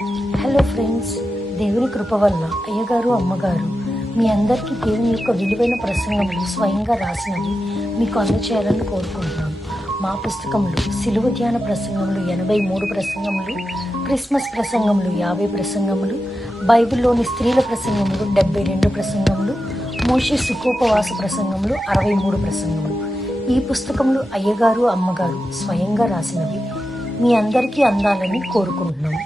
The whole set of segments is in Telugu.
హలో ఫ్రెండ్స్, దేవుని కృప వల్ల అయ్యగారు అమ్మగారు మీ అందరికీ దేవుని యొక్క విలువైన ప్రసంగములు స్వయంగా రాసినవి మీకు అందచేయాలని కోరుకుంటున్నాను. మా పుస్తకంలో సిలువ ధ్యాన ప్రసంగములు 83 ప్రసంగములు, క్రిస్మస్ ప్రసంగములు 50 ప్రసంగములు, బైబిల్లోని స్త్రీల ప్రసంగములు 72 ప్రసంగములు, మోషే సుఖోపవాస ప్రసంగములు 63 ప్రసంగములు. ఈ పుస్తకములు అయ్యగారు అమ్మగారు స్వయంగా రాసినవి మీ అందరికీ అందాలని కోరుకుంటున్నాము.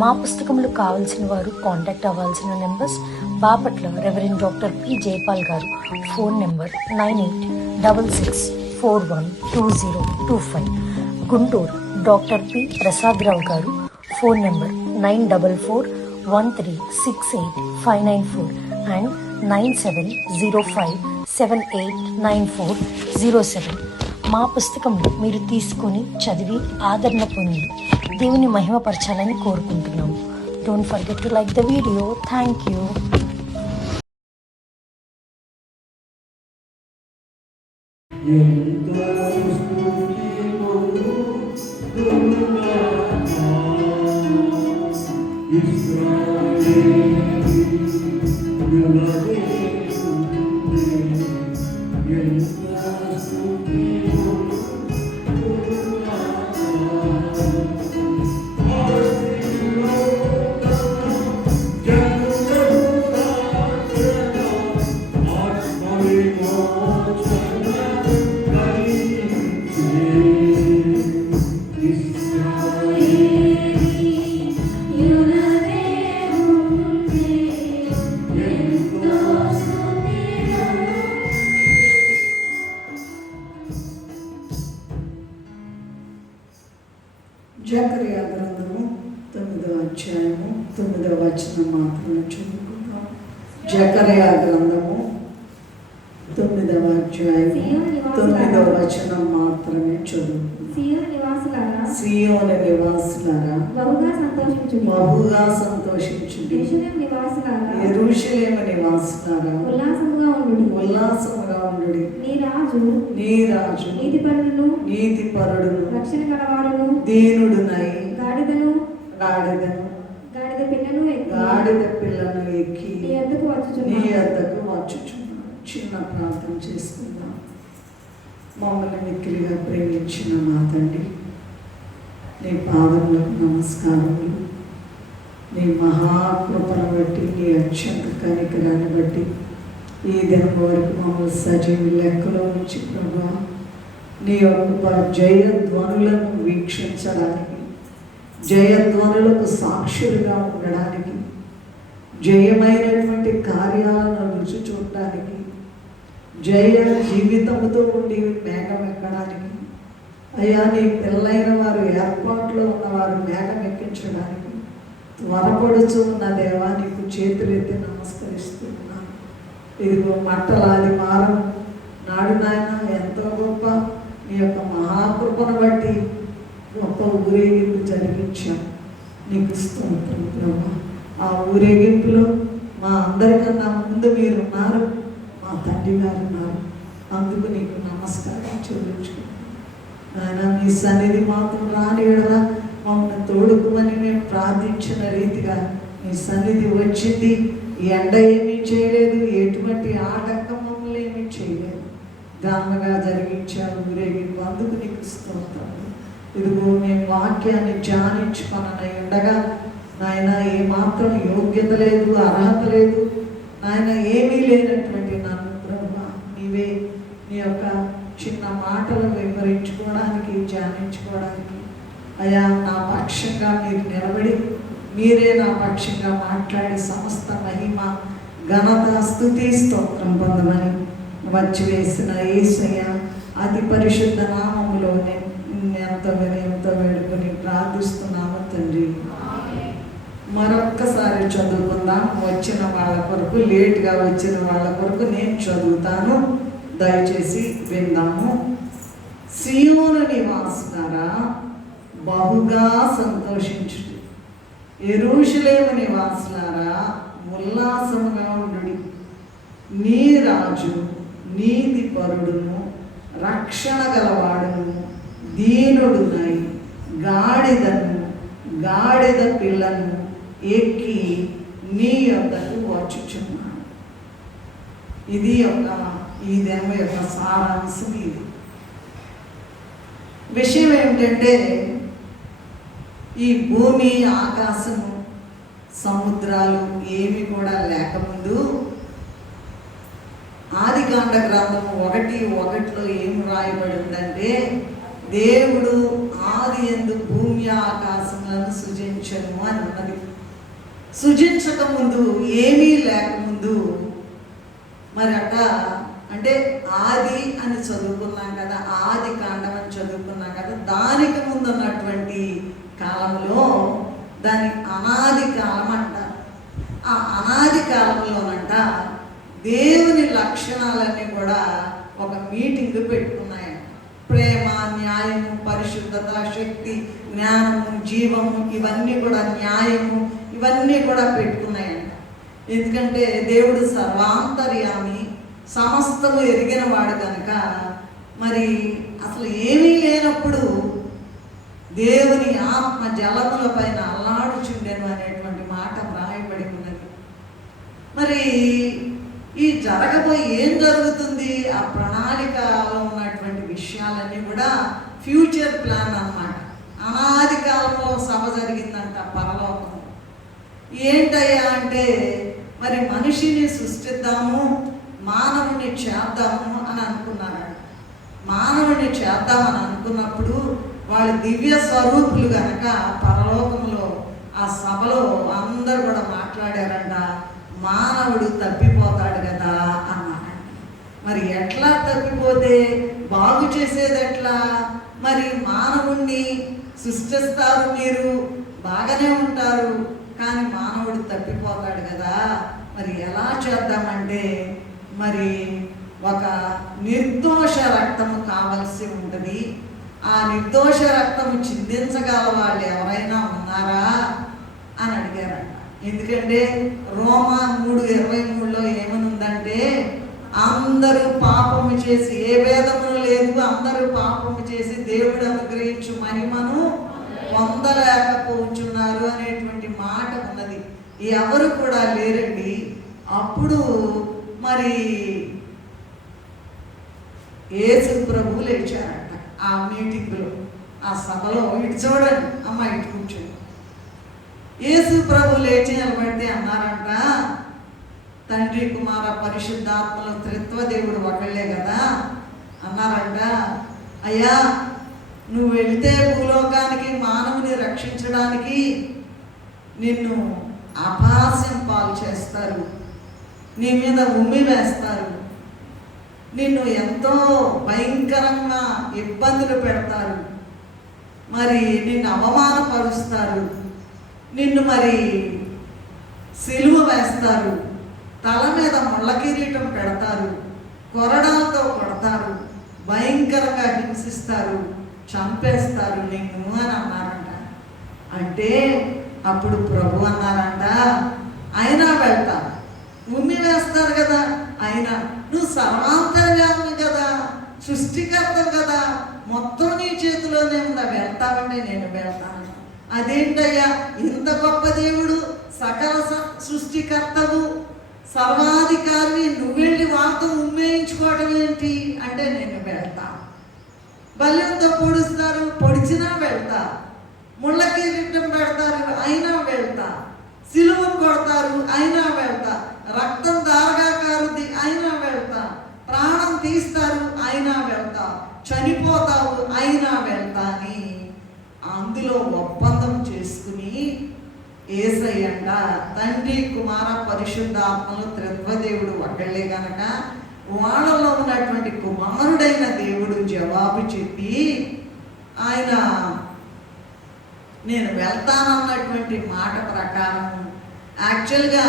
మా పుస్తకములు కావాల్సిన వారు కాంటాక్ట్ అవ్వాల్సిన numbers: Bapatla reverend doctor P Jayapal garu, phone number 9866412025. Guntur doctor P Prasad Rao garu, phone number 9413685994 and 9705789407. మా పుస్తకంలో మీరు తీసుకొని చదివి ఆదరణ పొంది దేవుని మహిమపరచాలని కోరుకుంటున్నాము. Don't forget to like the video. Thank you. జకర్యా గ్రంథము 9వ అధ్యాయము 9వ వచనం మాత్రమే చదువుకుందాం. జకర్యా గ్రంథము 9వ అధ్యాయము 9వ వచనం మాత్రమే చదువుకుందాం. సియోను నివాసులారా బహుగా సంతోషించుడి. యెరూషలేము నివాసులారా ఉల్లాసముగా ఉండుడి. నీ రాజు నీతిపరుడును దీనుడునై గాడిద పిల్లను ఎక్కి నీ యొద్దకు వచ్చుచున్నాడు. చిన్న ప్రార్థన చేసుకుందాం. మమ్మల్ని మిక్కిలిగా ప్రేమించిన మా తండ్రి, నీ పాదములకు నమస్కారములు. నీ మహాకృపను బట్టి, నీ అత్యంత కనికరాన్ని బట్టి ఈ దినం వరకు మమ్మల్ని సజీవ లెక్కలో నుంచి ప్రభా నీ యొక్క జయధ్వనులను వీక్షించడానికి, జయధ్వనులకు సాక్షులుగా ఉండడానికి, జయమైనటువంటి కార్యాలను రుచి చూడటానికి, జయ జీవితముతో ఉండి మేఘం ఎక్కడానికి, అయ్యా నీ పిల్లైన వారు ఏర్పాట్లో ఉన్నవారు మేఘం ఎక్కించడానికి త్వరపడుచు ఉన్న దేవా నీకు చేతులెత్తి నమస్కరిస్తున్నాను. ఇదిగో మట్టలాది మారం నాడు నాయన ఎంతో గొప్ప నీ యొక్క మహాకృపను బట్టి గొప్ప ఊరేగింపు జరిగించాం. నీకు స్తోత్రం ప్రభా. ఆ ఊరేగింపులో మా అందరికన్నా ముందు మీరున్నారు, మా తండ్రి గారు ఉన్నారు. అందుకు నీకు నమస్కారం చెల్లించుకుంటున్నాను. ఆయన నీ సన్నిధి మాత్రం రాని ఎడల మమ్మల్ని తోడుకోమని మేము ప్రార్థించిన రీతిగా నీ సన్నిధి వచ్చింది. ఎండ ఏమీ చేయలేదు, ఎటువంటి ఆటంకం మమ్మల్ని ఏమీ చేయలేదు. ఘనంగా జరిగించారు ఊరేగింపు. అందుకు నీకు స్తోత్రం. ఇదిగో మేము వాక్యాన్ని ధ్యానించుకొనై ఉండగా నాయన ఏమాత్రం యోగ్యత లేదు, అర్హత లేదు నాయన, ఏమీ లేనటువంటి నన్ను బ్రహ్మ నీవే నీ యొక్క చిన్న మాటలు వివరించుకోవడానికి, ధ్యానించుకోవడానికి అయ్యా నా పక్షంగా మీరు నిలబడి మీరే నా పక్షంగా మాట్లాడి సమస్త మహిమ ఘనత స్తుతి స్తోత్రం పొందమని వచ్చి వేసిన యేసయ్య అతి పరిశుద్ధ నామములో ఎంతో వేడుకొని ప్రార్థిస్తున్నాము తండ్రి. మరొక్కసారి చదువుకుందాం. వచ్చిన వాళ్ళ కొరకు, లేట్గా వచ్చిన వాళ్ళ కొరకు నేను చదువుతాను, దయచేసి విందాము. సియోను నివాసులారా బహుగా సంతోషించుడి. యెరూషలేము నివాసులారా ఉల్లాసముగా ఉండుడి. నీ రాజు నీతిపరుడును రక్షణ గలవాడును దీనుడునై గాడిదను గాడిద పిల్లను ఎక్కి నీ యొద్దకు వచ్చుచున్నాను. ఇది ఈ దినం యొక్క సారాంశం. ఇది విషయం ఏమిటంటే, ఈ భూమి, ఆకాశము, సముద్రాలు ఏమి కూడా లేకముందు ఆదికాండ గ్రంథం 1:1 ఏం రాయబడి ఉందంటే, దేవుడు ఆది యందు భూమి ఆకాశములను సృజించను అని ఉన్నది. సృజించక ముందు, ఏమీ లేకముందు, మరి అంటే ఆది అని చదువుకున్నాం కదా, ఆది కాండం అని చదువుకున్నాం కదా, దానికి ముందు ఉన్నటువంటి కాలంలో దాని అనాది కాలం అంటారు. ఆ అనాది కాలంలోనంట దేవుని లక్షణాలన్నీ కూడా ఒక మీటింగ్ పెట్టుకున్నాయంట. ప్రేమ, న్యాయము, పరిశుద్ధత, శక్తి, జ్ఞానము, జీవము, ఇవన్నీ కూడా, న్యాయము, ఇవన్నీ కూడా పెట్టుకున్నాయంట. ఎందుకంటే దేవుడు సర్వాంతర్యామి, సమస్తము ఎరిగిన వాడు కనుక, మరి అసలు ఏమీ లేనప్పుడు దేవుని ఆత్మ జలముల పైన అల్లాడుచుండెను అనేటువంటి మాట వ్రాయబడి ఉన్నది. మరి ఈ జరగబోయి ఏం జరుగుతుంది, ఆ ప్రణాళికలో ఉన్నటువంటి విషయాలన్నీ కూడా ఫ్యూచర్ ప్లాన్ అన్నమాట. అనాది కాలంలో సభ జరిగిందంట పరలోకం. ఏంటయ్యా అంటే, మరి మనిషిని సృష్టిద్దాము, మానవుని చేద్దాము అని అనుకున్నారంట. మానవుని చేద్దామని అనుకున్నప్పుడు వాళ్ళు దివ్య స్వరూపులు కనుక పరలోకంలో ఆ సభలో అందరూ కూడా మాట్లాడారంట, మానవుడు తప్పిపోతాడు కదా అన్నారంట. మరి ఎట్లా తప్పిపోతే బాగు చేసేది ఎట్లా? మరి మానవుణ్ణి సృష్టిస్తారు, మీరు బాగానే ఉంటారు, కానీ మానవుడు తప్పిపోతాడు కదా, మరి ఎలా చేద్దామంటే, మరి ఒక నిర్దోష రక్తము కావలసి ఉంటుంది. ఆ నిర్దోష రక్తము చిందించగల వాళ్ళు ఎవరైనా ఉన్నారా అని అడిగారంట. ఎందుకంటే రోమా 3:23 ఏమనుందంటే, అందరూ పాపము చేసి, ఏ భేదమును లేదు, అందరూ పాపము చేసి దేవుడు అనుగ్రహించు మహిమను పొందలేకపోతున్నారు అనేటువంటి మాట ఉన్నది. ఎవరు కూడా లేరండి. అప్పుడు మరి యేసు ప్రభు లేచారంట ఆ మీటింగ్లో, ఆ సభలో. ఇటు చూడండి అమ్మ, ఇటు కూర్చోండి. యేసు ప్రభు లేచి నిలబడితే అన్నారంట, తండ్రి, కుమార, పరిశుద్ధాత్మలో త్రిత్వ దేవుడు ఒకళ్ళే కదా అన్నారంట. అయ్యా, నువ్వు వెళితే భూలోకానికి మానవుని రక్షించడానికి నిన్ను అపహాస్యం పాలు చేస్తారు, నీ మీద ఉమ్మి వేస్తారు, నిన్ను ఎంతో భయంకరంగా ఇబ్బందులు పెడతారు, మరి నిన్ను అవమానపరుస్తారు, నిన్ను మరి సిలువ వేస్తారు, తల మీద ముళ్ళ కిరీటం పెడతారు, కొరడాలతో కొడతారు, భయంకరంగా హింసిస్తారు, చంపేస్తారు నిన్ను అని అన్నారంట. అంటే అప్పుడు ప్రభు అన్నారంట, అయినా వెళ్తా, ఉమ్మి వేస్తారు కదా, అయినా నువ్వు సర్వాంతర్యామి కదా, సృష్టికర్తవు కదా, మొత్తం నీ చేతిలోనే ఉందా, వెళ్తావంటే నేను వెళ్తాను. అదేంటయ్యా, ఇంత గొప్ప దేవుడు, సకల సృష్టికర్తవు, సర్వాధికారి, నువ్వెళ్ళి వాళ్ళతో ఉమ్మేయించుకోవడం ఏంటి అంటే నేను వెళ్తా. బల్యంతో పొడుస్తారు, పొడిచినా వెళ్తా, ముళ్ళ కిరీటం పెడతారు అయినా వెళ్తా, సిలువ కొడతారు అయినా వెళ్తా, రక్తం దారగా కారుద్ది అయినా వెళ్తా, ప్రాణం తీస్తారు అయినా వెళ్తా, చనిపోతావు అయినా వెళ్తా అని అందులో ఒప్పందం చేసుకుని యేసయ్యంట తండ్రి, కుమార, పరిశుద్ధాత్మలు త్రిత్వదేవుడు ఒకళ్ళే గనక వాళ్ళలో ఉన్నటువంటి కుమారుడైన దేవుడు జవాబు చెప్పి ఆయన నేను వెళ్తానన్నటువంటి మాట ప్రకారం యాక్చువల్గా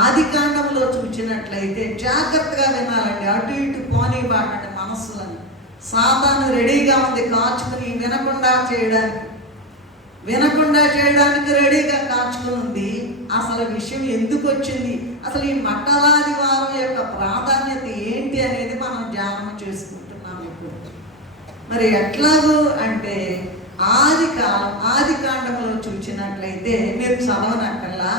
ఆది కాండంలో చూసినట్లయితే జాగ్రత్తగా వినాలండి, అటు ఇటు పోనీ బాటండి మనస్సులను. సాతాను రెడీగా ఉంది కాచుకుని వినకుండా చేయడానికి రెడీగా కాచుకుని ఉంది. అసలు విషయం ఎందుకు వచ్చింది, అసలు ఈ మట్టలాదివారం యొక్క ప్రాధాన్యత ఏంటి అనేది మనం ధ్యానం చేసుకుంటున్నాం ఇప్పుడు. మరి ఎట్లాగూ అంటే ఆది కాండంలో చూసిన గమనించినట్లయితే మీరు చదవనక్కల్లా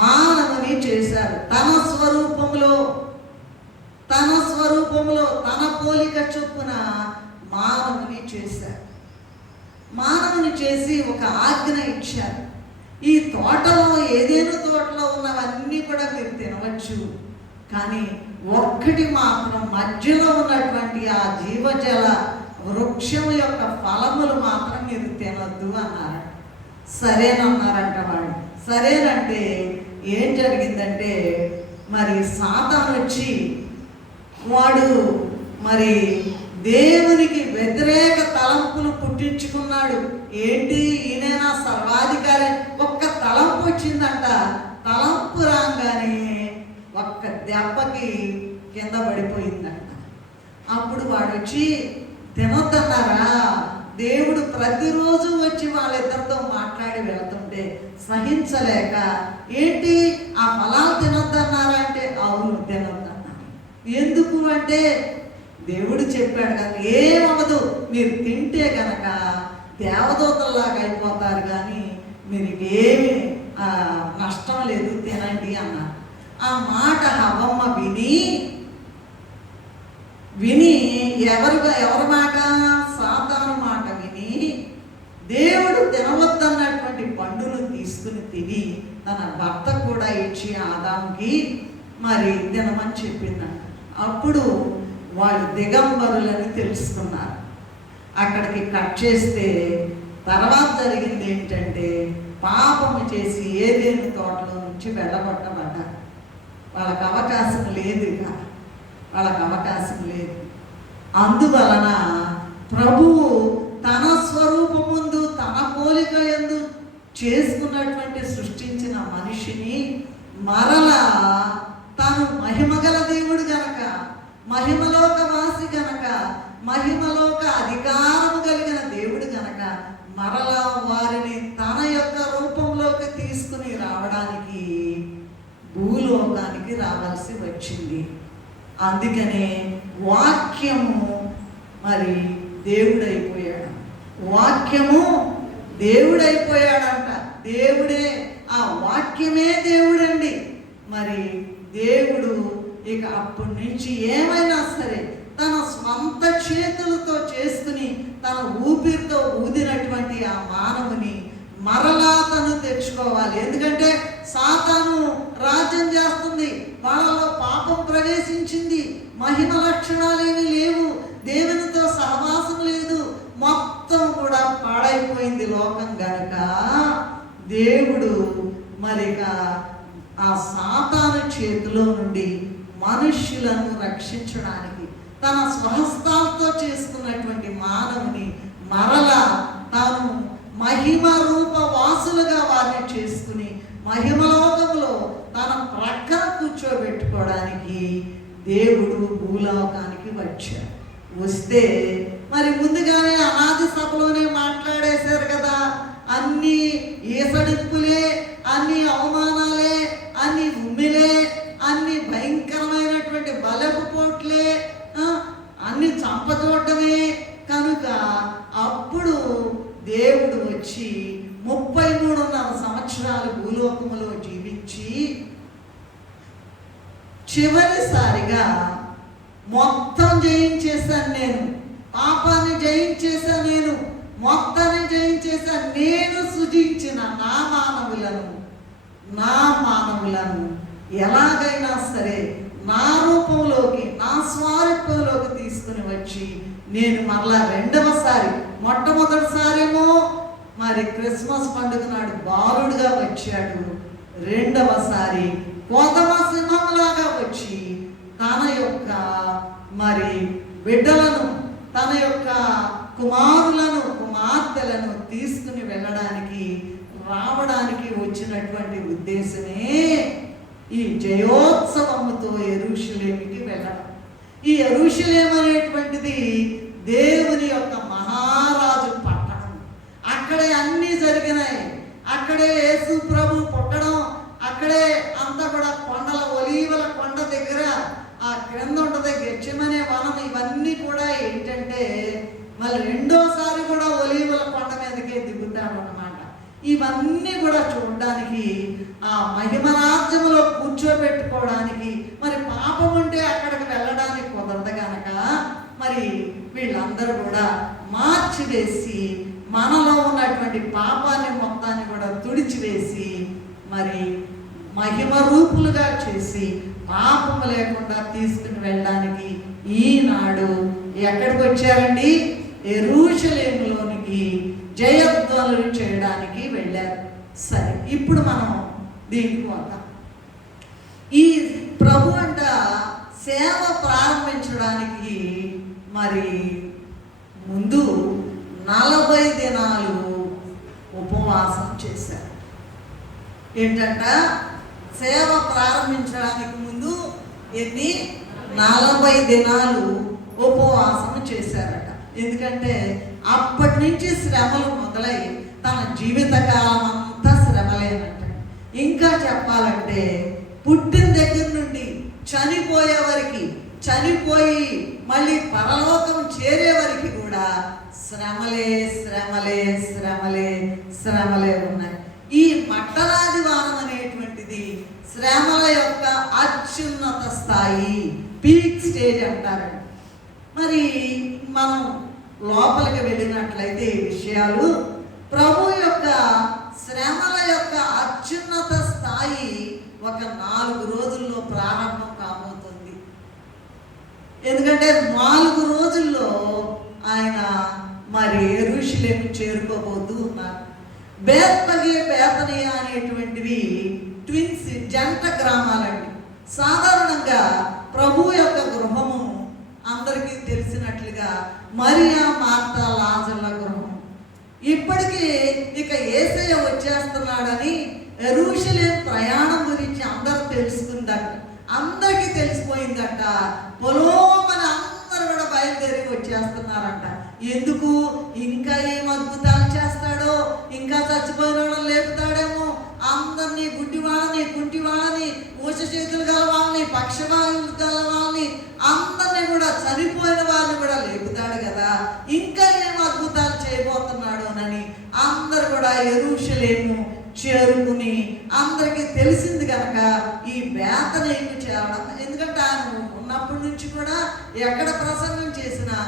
మానవుని చేశారు తన స్వరూపంలో తన పోలిక చొప్పున మానవుని చేశారు. మానవుని చేసి ఒక ఆజ్ఞ ఇచ్చారు. ఈ తోటలో ఏదేను తోటలో ఉన్నవన్నీ కూడా మీరు తినవచ్చు, కానీ ఒక్కటి మాత్రం మధ్యలో ఉన్నటువంటి ఆ జీవజల వృక్షం యొక్క ఫలములు మాత్రం మీరు తినొద్దు అన్నారు. సరేనన్నారంట వాడు. సరేనంటే ఏం జరిగిందంటే మరి సాతాను వచ్చి వాడు మరి దేవునికి వ్యతిరేక తలంపులు పుట్టించుకున్నాడు. ఏంటి, ఈయనైనా సర్వాధికారి. ఒక్క తలంపు వచ్చిందంట. తలంపు రాగానే ఒక్క దెబ్బకి కింద పడిపోయిందంట. అప్పుడు వాడు వచ్చి తినొద్దన్నారా? దేవుడు ప్రతిరోజు వచ్చి వాళ్ళిద్దరితో మాట్లాడి వెళ్తుంటే సహించలేక ఏంటి ఆ ఫలాలు తినొద్దన్నారా అంటే అవును తినొద్దన్నారు. ఎందుకు అంటే దేవుడు చెప్పాడు కదా, ఏమవదు, మీరు తింటే కనుక దేవదూతల్లాగా అయిపోతారు, కానీ మీరు ఏమి నష్టం లేదు, తినండి అన్నారు. ఆ మాట హవ్వమ్మ విని ఎవరి మాట? సాతాను మాట విని దేవుడు తినవద్దన్నటువంటి పండును తీసుకుని తిని తన భర్త కూడా ఇచ్చి ఆదాముకి మరి తినమని చెప్పిందంట. అప్పుడు వాళ్ళు దిగంబరులని తెలుసుకున్నారు. అక్కడికి కట్ చేస్తే తర్వాత జరిగింది ఏంటంటే పాపము చేసి ఏదేను తోటలో నుంచి వెళ్ళగొట్టబడ్డారు. వాళ్ళకి అవకాశం లేదు, వాళ్ళకి అవకాశం లేదు. అందువలన ప్రభువు తన స్వరూపముందు తన పోలిక యందు చేసుకున్నటువంటి సృష్టించిన మనిషిని మరలా తాను మహిమగల దేవుడు గనక, మహిమలోక వాసి గనక, మహిమలోక అధికారము కలిగిన దేవుడు గనక మరలా వారిని తన యొక్క రూపంలోకి తీసుకుని రావడానికి భూలోకానికి రావాల్సి వచ్చింది. అందుకనే వాక్యము మరి దేవుడైపోయాడు. వాక్యము దేవుడైపోయాడంట. దేవుడే, ఆ వాక్యమే దేవుడండి. మరి దేవుడు ఇక అప్పటి నుంచి ఏమైనా సరే తన స్వంత చేతులతో చేసుకుని తన ఊపిరితో ఊదినటువంటి ఆ మానవుని మరలా తను తెచ్చుకోవాలి. ఎందుకంటే సాతాను రాజ్యం చేస్తుంది, వాళ్ళలో పాపం ప్రవేశించింది, మహిమ లక్షణాలేమి లేవు, దేవునితో సహవాసం లేదు, మొత్తం కూడా పాడైపోయింది లోకం గనక దేవుడు మరిగా ఆ సాతాను చేతిలో నుండి మనుష్యులను రక్షించడానికి తన స్వహస్తాలతో చేసుకున్నటువంటి మానవుని మరలా తాను మహిమ రూప వాసులుగా వారిని చేసుకుని మహిమలోకములో తన ప్రక్కన కూర్చోబెట్టుకోవడానికి దేవుడు భూలోకానికి వచ్చాడు. వస్తే మరి ముందుగానే అనాది సభలోనే మాట్లాడేశారు కదా, అన్ని ఈసడింపులే, అన్ని అవమానాలే, అన్ని ఉమ్మిలే, అన్ని భయంకరమైనటువంటి బలపు పోట్లే, అన్ని చంపచూడటమే. కనుక అప్పుడు దేవుడు వచ్చి 33.5 సంవత్సరాలు భూలోకములో జీవించి చివరిసారిగా మొత్తం జయించేశాను నేను, పాపాన్ని జయించేశాను నేను, మొత్తాన్ని జయించేశాను నేను, సృజించిన నా మానవులను ఎలాగైనా సరే నా రూపంలోకి, నా స్వరూపంలోకి తీసుకుని వచ్చి నేను మరలా రెండవసారి, మొట్టమొదటిసారేమో మరి క్రిస్మస్ పండుగ నాడు బాలుడుగా వచ్చాడు, రెండవసారి కోతమ సింహంలాగా వచ్చి తన యొక్క మరి బిడ్డలను, తన యొక్క కుమారులను, కుమార్తెలను తీసుకుని వెళ్ళడానికి, రావడానికి వచ్చినటువంటి ఉద్దేశమే ఈ జయోత్సవముతో యెరూషలేముకి వెళ్ళడం. ఈ యెరూషలేము అనేటువంటిది దేవుని యొక్క మహారాజు పట్టణం. అక్కడే అన్నీ జరిగినాయి. అక్కడే యేసు ప్రభు పుట్టడం, అక్కడే అంతా కూడా కొండల, ఒలీవల కొండ దగ్గర ఆ క్రింద ఉంటుంది గెత్సేమనే వనం. ఇవన్నీ కూడా ఏంటంటే మళ్ళీ రెండోసారి కూడా ఒలీవల కొండ మీదకే దిగుతాడు అన్నమాట. ఇవన్నీ చేయడానికి, ఆ మహిమ రాజ్యములో కూర్చోబెట్టుకోవడానికి, మరి పాపం ఉంటే అక్కడికి వెళ్ళడానికి కుదరదు కనుక మరి వీళ్ళందరూ కూడా మార్చివేసి మనలో ఉన్నటువంటి పాపాన్ని మొత్తాన్ని కూడా తుడిచివేసి మరి మహిమ రూపులుగా చేసి పాపము లేకుండా తీసుకుని వెళ్ళడానికి ఈనాడు ఎక్కడికి వచ్చారండి? యెరూషలేములోనికి జయధ్వనులు చేయడానికి వెళ్ళారు. సరే, ఇప్పుడు మనం దీనికి వద్దాం. ఈ ప్రభు అంట సేవ ప్రారంభించడానికి మరి ముందు 40 దినాలు ఉపవాసం చేశారు. ఏంటంట? సేవ ప్రారంభించడానికి ముందు 40 దినాలు ఉపవాసం చేశారట. ఎందుకంటే అప్పటి నుంచి శ్రమలు మొదలై తన జీవితకాలం అంతా శ్రమలేనట. ఇంకా చెప్పాలంటే పుట్టిన దగ్గర నుండి చనిపోయే వరకు, చనిపోయి మళ్ళీ పరలోకం చేరే వరకు కూడా శ్రమలే శ్రమలే శ్రమలే శ్రమలే ఉన్నాయి. ఈ మట్టరాదివారం అనేటువంటిది శ్రమల యొక్క అత్యున్నత స్థాయి, పీక్ స్టేజ్ అంటారండి. మరి మనం లోపలికి వెళ్ళినట్లయితే ఈ విషయాలు, ప్రభు యొక్క శ్రమల యొక్క అత్యున్నత స్థాయి ఒక 4 రోజుల్లో ప్రారంభం కాబోతుంది. ఎందుకంటే 4 రోజుల్లో ఆయన మరి యెరూషలేము చేరుకోబోతూ ఉన్నారు. బేత్పగే బేతనియా అనేటువంటివి ట్విన్స్, జంట గ్రామాలండి. సాధారణంగా ప్రభు యొక్క గృహము అందరికీ తెలిసినట్లుగా మరియా, మార్తా, లాజర్ల గృహం. ఇప్పటికీ ఇక యేసయ్య వచ్చేస్తున్నాడని యెరూషలేము ప్రయాణం గురించి అందరూ తెలుసుకుందట. అందరికీ తెలిసిపోయిందట. పొలోమని అందరూ కూడా బయలుదేరి వచ్చేస్తున్నారంట. ఎందుకు? ఇంకా ఏం అద్భుతాలు చేస్తాడో, ఇంకా చచ్చిపోయిన వాళ్ళని లేపుతాడేమో, అందరినీ గుడ్డివాళ్ళని, కుంటివాళ్ళని, ఊష చేతులు గల వాళ్ళని, పక్షవాయువులు గల వాళ్ళని, అందరినీ కూడా చనిపోయిన వాళ్ళని కూడా లేపుతాడు కదా, ఇంకా ఏం అద్భుతాలు చేయబోతున్నాడు అని అందరు కూడా యెరూషలేము చేరుకుని, అందరికీ తెలిసింది కనుక ఈ బేతనీకు చేరడం. ఎందుకంటే ఆయన ఉన్నప్పటి నుంచి కూడా ఎక్కడ ప్రసంగం చేసినా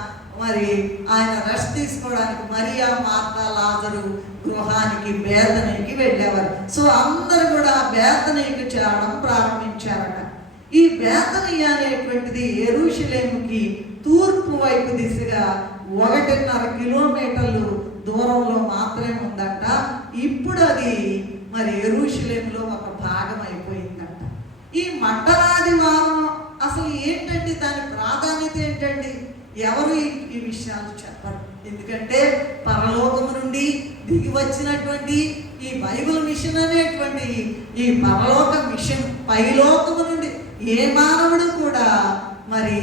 మరి ఆయన రెస్ట్ తీసుకోవడానికి మరియా, మార్తా, లాజరు గృహానికి, బేతనీకి వెళ్ళేవారు. సో అందరూ కూడా బేతనీకు చేరడం ప్రారంభించారట. ఈ బేతనీ అనేటువంటిది యెరూషలేముకి తూర్పు వైపు దిశగా 1.5 కిలోమీటర్లు దూరంలో మాత్రమే ఉందంట. ఇప్పుడు అది మరి యెరూషలేములో ఒక భాగం అయిపోయిందంట. ఈ మట్టరాదివారం అసలు ఏంటండి? దాని ప్రాధాన్యత ఏంటండి? ఎవరు ఈ విషయాలు చెప్పరు. ఎందుకంటే పరలోకము నుండి దిగి వచ్చినటువంటి ఈ బైబిల్ మిషన్ అనేటువంటి ఈ పరలోక మిషన్, పైలోకము నుండి ఏ మానవుడు కూడా మరి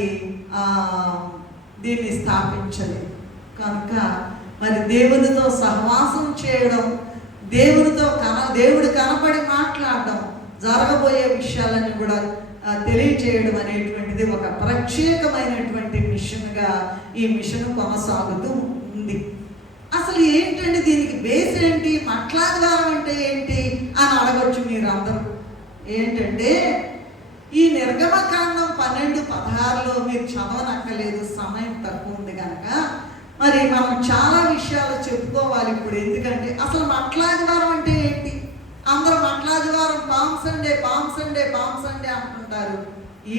దీన్ని స్థాపించలేదు. కనుక మరి దేవునితో సహవాసం చేయడం, దేవుడు కనపడి మాట్లాడడం, జరగబోయే విషయాలని కూడా తెలియచేయడం అనేటువంటిది ఒక ప్రత్యేకమైనటువంటి మిషన్గా ఈ మిషన్ కొనసాగుతూ ఉంది. అసలు ఏంటండి దీనికి బేస్ ఏంటి? మట్లాదివారం అంటే ఏంటి అని అడగొచ్చు మీరు అందరూ. ఏంటంటే ఈ నిర్గమకాండం 12:16లో మీరు చదవనక్కర్లేదు, సమయం తక్కువ ఉంది కనుక మరి మనం చాలా విషయాలు చెప్పుకోవాలి ఇప్పుడు. ఎందుకంటే అసలు మట్లాదివారం అంటే ఏంటి? అందరూ మట్లాదివారం పామ్ సండే అంటుంటారు.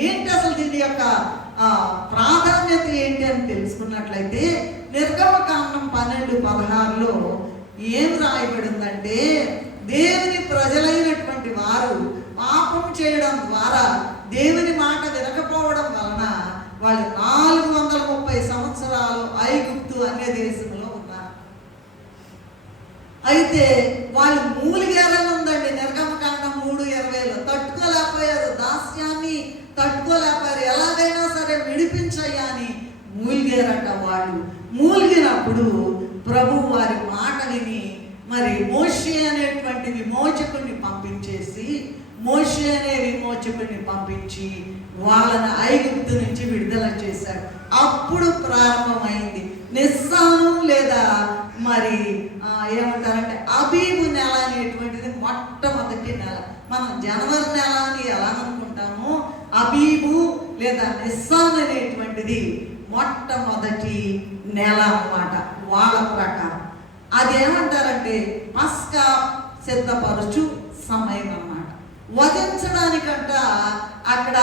ఏంటి అసలు దీని యొక్క ప్రాధాన్యత ఏంటి అని తెలుసుకున్నట్లయితే నిర్గమకాండం 12:16లో ఏం రాయబడిందంటే, దేవుని ప్రజలైనటువంటి వారు పాపం చేయడం ద్వారా దేవుని మాట వినకపోవడం వలన వాళ్ళు 430 సంవత్సరాలు ఐగుప్తు అనే దేశంలో ఉన్నారు. అయితే వాళ్ళు మూలిగేరని ఉందండి. నిర్గమకాండం 3:20లో తట్టుకోలేకపోయారు, దాస్యాన్ని తట్టుకోలేకపోయారు, ఎలాగైనా సరే విడిపించయ్యా అని మూలిగేరట. వాళ్ళు మూలిగినప్పుడు ప్రభు వారి మాట విని మరి మోషే అనేటువంటి విమోచకుడిని పంపించి వాళ్ళని ఐగుప్తు నుంచి విడుదల చేశారు. అప్పుడు ప్రారంభమైంది నిస్సాను లేదా మరి ఏమంటారంటే అబీబు నెల అనేటువంటిది మొట్టమొదటి నెల. మనం జనవరి నెల అని ఎలా అనుకుంటామో, అబీబు లేదా నిస్సాన్ అనేటువంటిది మొట్టమొదటి నెల అన్నమాట వాళ్ళ ప్రకారం. అదేమంటారంటే పస్కా సిద్ధపరచు సమయం అన్నమాట. వధించడానికంట అక్కడ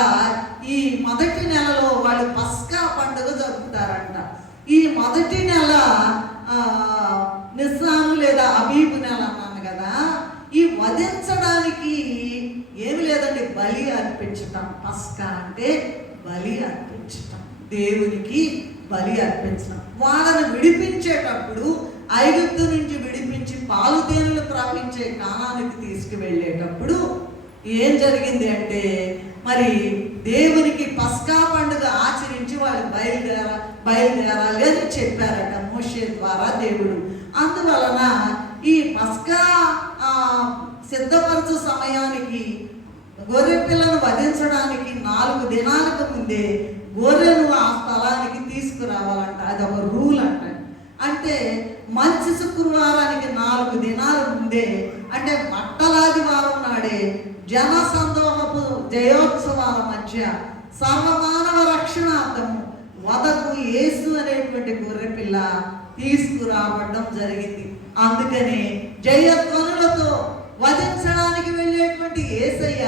ఈ మొదటి నెలలో వాళ్ళు పస్కా పండుగ జరుపుతారంట. ఈ మొదటి నెల నిస్సాను లేదా అబీబు నెల అన్నాను కదా. ఈ వధించడానికి ఏమి లేదండి, బలి అర్పించటం. పస్కా అంటే బలి అర్పించటం, దేవునికి బలి అర్పించడం. వాళ్ళని విడిపించేటప్పుడు ఐగుప్తు నుంచి విడిపించి పాలు తేనెలు ప్రవహించే కానానికి తీసుకువెళ్ళేటప్పుడు ఏం జరిగింది అంటే, మరి దేవునికి పస్కా పండుగ ఆచరించి వాళ్ళు బయలుదేరాలి అని చెప్పారట మోషే ద్వారా దేవుడు. అందువలన ఈ పస్కా సిద్ధపరచు సమయానికి గొర్రె పిల్లను వధించడానికి 4 దినాలకు ముందే గొర్రెను ఆ స్థలానికి తీసుకురావాలంట. అదొక రూల్ అంట. అంటే మంచి శుక్రవారానికి 4 దినాల ముందే, అంటే మట్టలాదివారం నాడే జన సందోహపు జయోత్సవాల మధ్య సర్వమానవ రక్షణార్థము వదకు యేసు అనేటువంటి గొర్రె పిల్ల తీసుకురావడం జరిగింది. అందుకనే జయధ్వనులతో వధించడానికి వెళ్ళేటువంటి యేసయ్య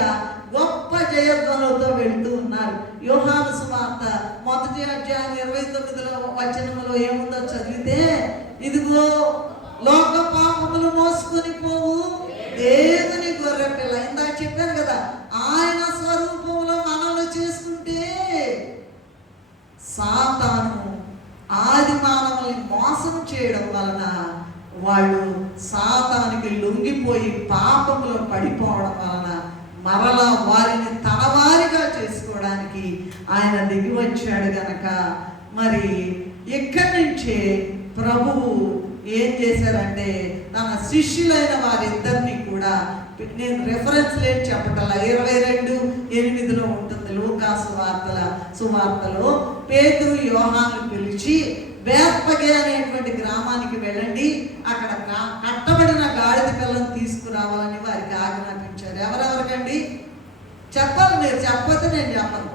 గొప్ప జయధ్వనులతో వెళ్తూ ఉన్నారు. యోహాను సువార్త 1వ అధ్యాయం 29వ వచనములో ఏముందో చదివితే, ఇదిగో లోక పాపములు మోసుకొని పోవు దేవుని గొర్రె పిల్ల. ఇందాక చెప్పాను కదా, ఆయన స్వరూపంలో మనల్ని చేసుకుంటే సాతాను ఆది మానవుల్ని మోసం చేయడం వలన వాళ్ళు సాతానికి లొంగిపోయి పాపములో పడిపోవడం వలన మరలా వారిని తనవారిగా చేసుకోవడానికి ఆయన దిగి వచ్చాడు గనక, మరి ఇక్కడి నుంచే ప్రభువు ఏం చేశారంటే తన శిష్యులైన వారిద్దరిని కూడా, నేను రెఫరెన్స్ లేదు చెప్పటల్లా, 22:8 ఉంటుంది లూకాసు సువార్తలో, పేతురు యోహాను పిలిచి బేత్పగే అనేటువంటి గ్రామానికి వెళ్ళండి, అక్కడ కట్టబడిన గాడిద పిల్లను తీసుకురావాలని వారికి ఆజ్ఞాపించారు. ఎవరెవరికండి చెప్పాలి, మీరు చెప్పొద్దు, నేను చెప్పను.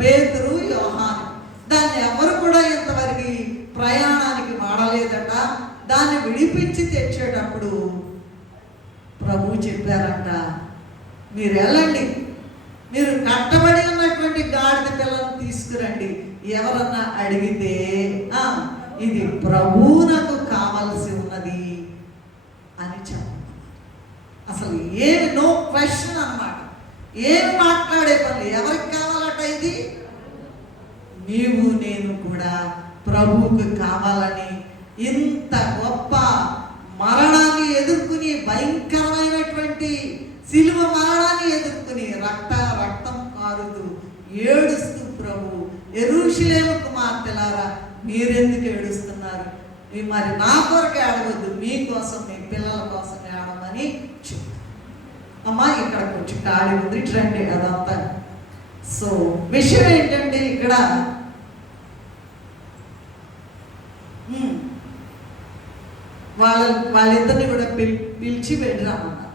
పేతురు యోహాను. దాన్ని ఎవరు కూడా ఇంతవరకు ప్రయాణానికి వాడలేదట. దాన్ని విడిపించి తెచ్చేటప్పుడు ప్రభు చెప్పారంట, మీరు వెళ్ళండి, మీరు కట్టబడి ఉన్నటువంటి గాడిద పిల్లను తీసుకురండి. ఎవరన్నా అడిగితే ఇది ప్రభువునకు కావలసి ఉన్నది అని చెప్పారు. అసలు ఏమి నో క్వశ్చన్ అన్నమాట. ఏం మాట్లాడే పని, ఎవరికి కావాలట ఇది? నీవు నేను కూడా ప్రభువుకు కావాలని ఇంత గొప్ప మరణాన్ని ఎదుర్కొని, భయంకరమైనటువంటి సిలువ మరణాన్ని ఎదుర్కొని రక్తం కారుతూ ఏడుస్తూ, ప్రభు యెరూషలేము కుమార్తెలారా మీరెందుకు ఏడుస్తున్నారు? మరి నా కొరకు ఏడవద్దు, మీకోసం, మీ పిల్లల కోసం ఏడమని చెప్పు. అమ్మా ఇక్కడ కొంచెం ఖాళీ ఉంది, రండి అదంతా. సో విషయం ఏంటంటే, ఇక్కడ వాళ్ళిద్దరిని కూడా పిలిచి వెళ్ళిరామన్నారు.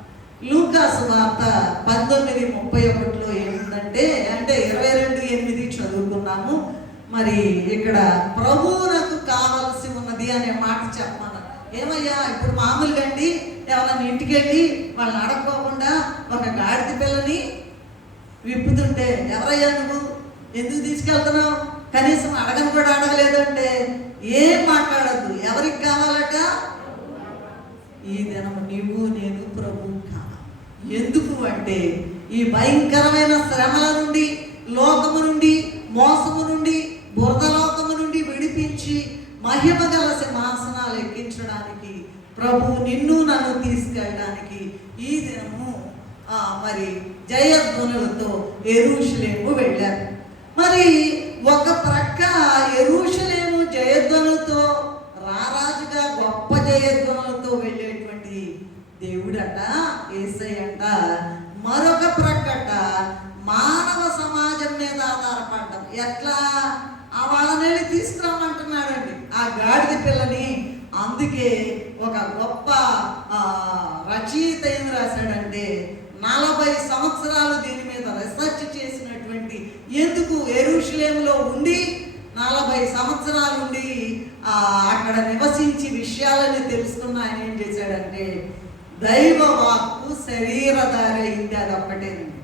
లూకాసు వార్త 19:31లో ఏముందంటే, అంటే 22:8 చదువుకున్నాము. మరి ఇక్కడ ప్రభువునకు కావలసి ఉన్నది అనే మాట చెప్పమన్నారు. ఏమయ్యా, ఇప్పుడు మామూలుగా అండి ఎవరైనా ఇంటికి వెళ్ళి వాళ్ళని అడగకోకుండా ఒక గాడిద పిల్లని విప్పుతుంటే, ఎవరయ్యా నువ్వు, ఎందుకు తీసుకెళ్తున్నావు, కనీసం అడగను కూడా అడగలేదు అంటే ఏం మాట్లాడద్దు. ఎవరికి కావాలట? ఈ దినము నీవు నేను ప్రభువు కావాలి. ఎందుకు అంటే, ఈ భయంకరమైన శ్రమల నుండి, లోకము నుండి, మోసము నుండి, బురద లోకము నుండి విడిపించి మహిమ గల సింహాసనాలు ఎక్కించడానికి, ప్రభు నిన్ను నన్ను తీసుకెళ్ళడానికి ఈ దినము మరి జయధ్వనులతో యెరూషలేము వెళ్ళారు. మరి ఒక ప్రక్క యెరూషలేము జయధ్వనులతో, రారాజుగా గొప్ప జయధ్వనులతో వెళ్ళేటువంటి దేవుడట యేసయ్యంట. మరొక ప్రక్కట మానవ సమాజం మీద ఆధారపడ్డం. ఎట్లా? వాళ్ళని వెళ్ళి తీసుకురామంటున్నాడండి ఆ గాడిద పిల్లని. అందుకే ఒక గొప్ప రచయిత ఏం రాశాడంటే, 40 సంవత్సరాలు దీని మీద రీసెర్చ్ చేసినటువంటి, ఎందుకు యెరూషలేములో ఉండి 40 సంవత్సరాలు ఉండి అక్కడ నివసించి విషయాలని తెలుసుకున్న ఆయన ఏం చేశాడంటే, దైవ వాక్కు శరీరధారి అయింది. అది ఒక్కటేనండి.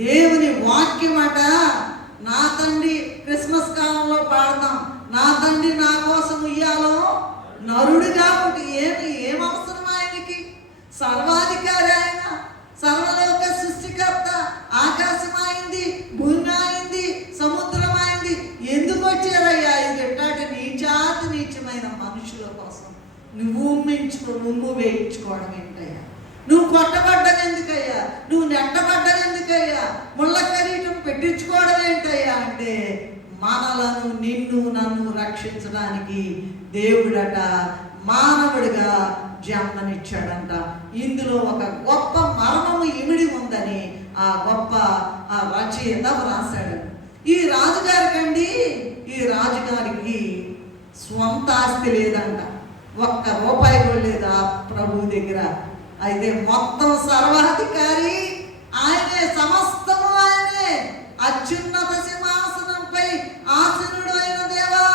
దేవుని వాక్యమట, నా తండ్రి క్రిస్మస్ కాలంలో పాడతాం, నా తండ్రి నా కోసం ఉయ్యాలో నరుడు కాబట్టి ఏం అవసరం ఆయనకి? సర్వాధికారి ఆయన, సర్వలోక సృష్టికర్త. ఆకాశం అయింది, భూమి అయింది, సముద్రం అయింది. ఎందుకు వచ్చారయ్యా ఇది ఎట్లాంటి నీచమైన మనుషుల కోసం నువ్వు ఉమ్ము వేయించుకోవడం ఏంటయ్యా? నువ్వు కొట్టబడ్డం ఎందుకయ్యా? నువ్వు నెట్టబడ్డం ఎందుకయ్యా? ముళ్ళ కిరీటం పెట్టించుకోవడం ఏంటయ్యా అంటే, మనలను నిన్ను నన్ను రక్షించడానికి దేవుడట మానవుడిగా జన్మనిచ్చాడంట. ఇందులో ఒక గొప్ప మర్మము ఇమిడి ఉందని ఆ గొప్ప రచయిత రాశాడు. ఈ రాజుగారికి స్వంత ఆస్తి లేదంట, ఒక్క రూపాయి కూడా లేదు ఆ ప్రభు దగ్గర. అయితే మొత్తం సర్వాధికారి ఆయనే, సమస్తము ఆయనే, అత్యున్నత సింహాసనంపై ఆసనుడు అయిన దేవా.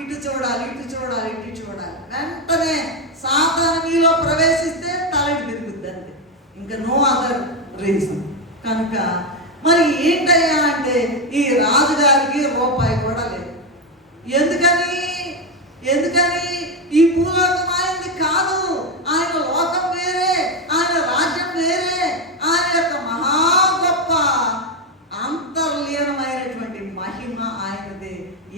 ఇటు చూడాలి, ఇటు చూడాలి, ఇటు చూడాలి. వెంటనే సాతాను మీలో ప్రవేశిస్తే తలకి తిరుగుద్ది అంతే, ఇంకా నో అదర్ రీజన్. కనుక మరి ఏంటయ్యా అంటే, ఈ రాజుగారికి రూపాయి కూడా లేదు. ఎందుకని ఈ భూలోకం ఆయనది కాదు. ఆయన లోకం వేరే, ఆయన రాజ్యం వేరే. ఆయన యొక్క మహా గొప్ప అంతర్లీనమైనటువంటి మహిమ ఆయనదే.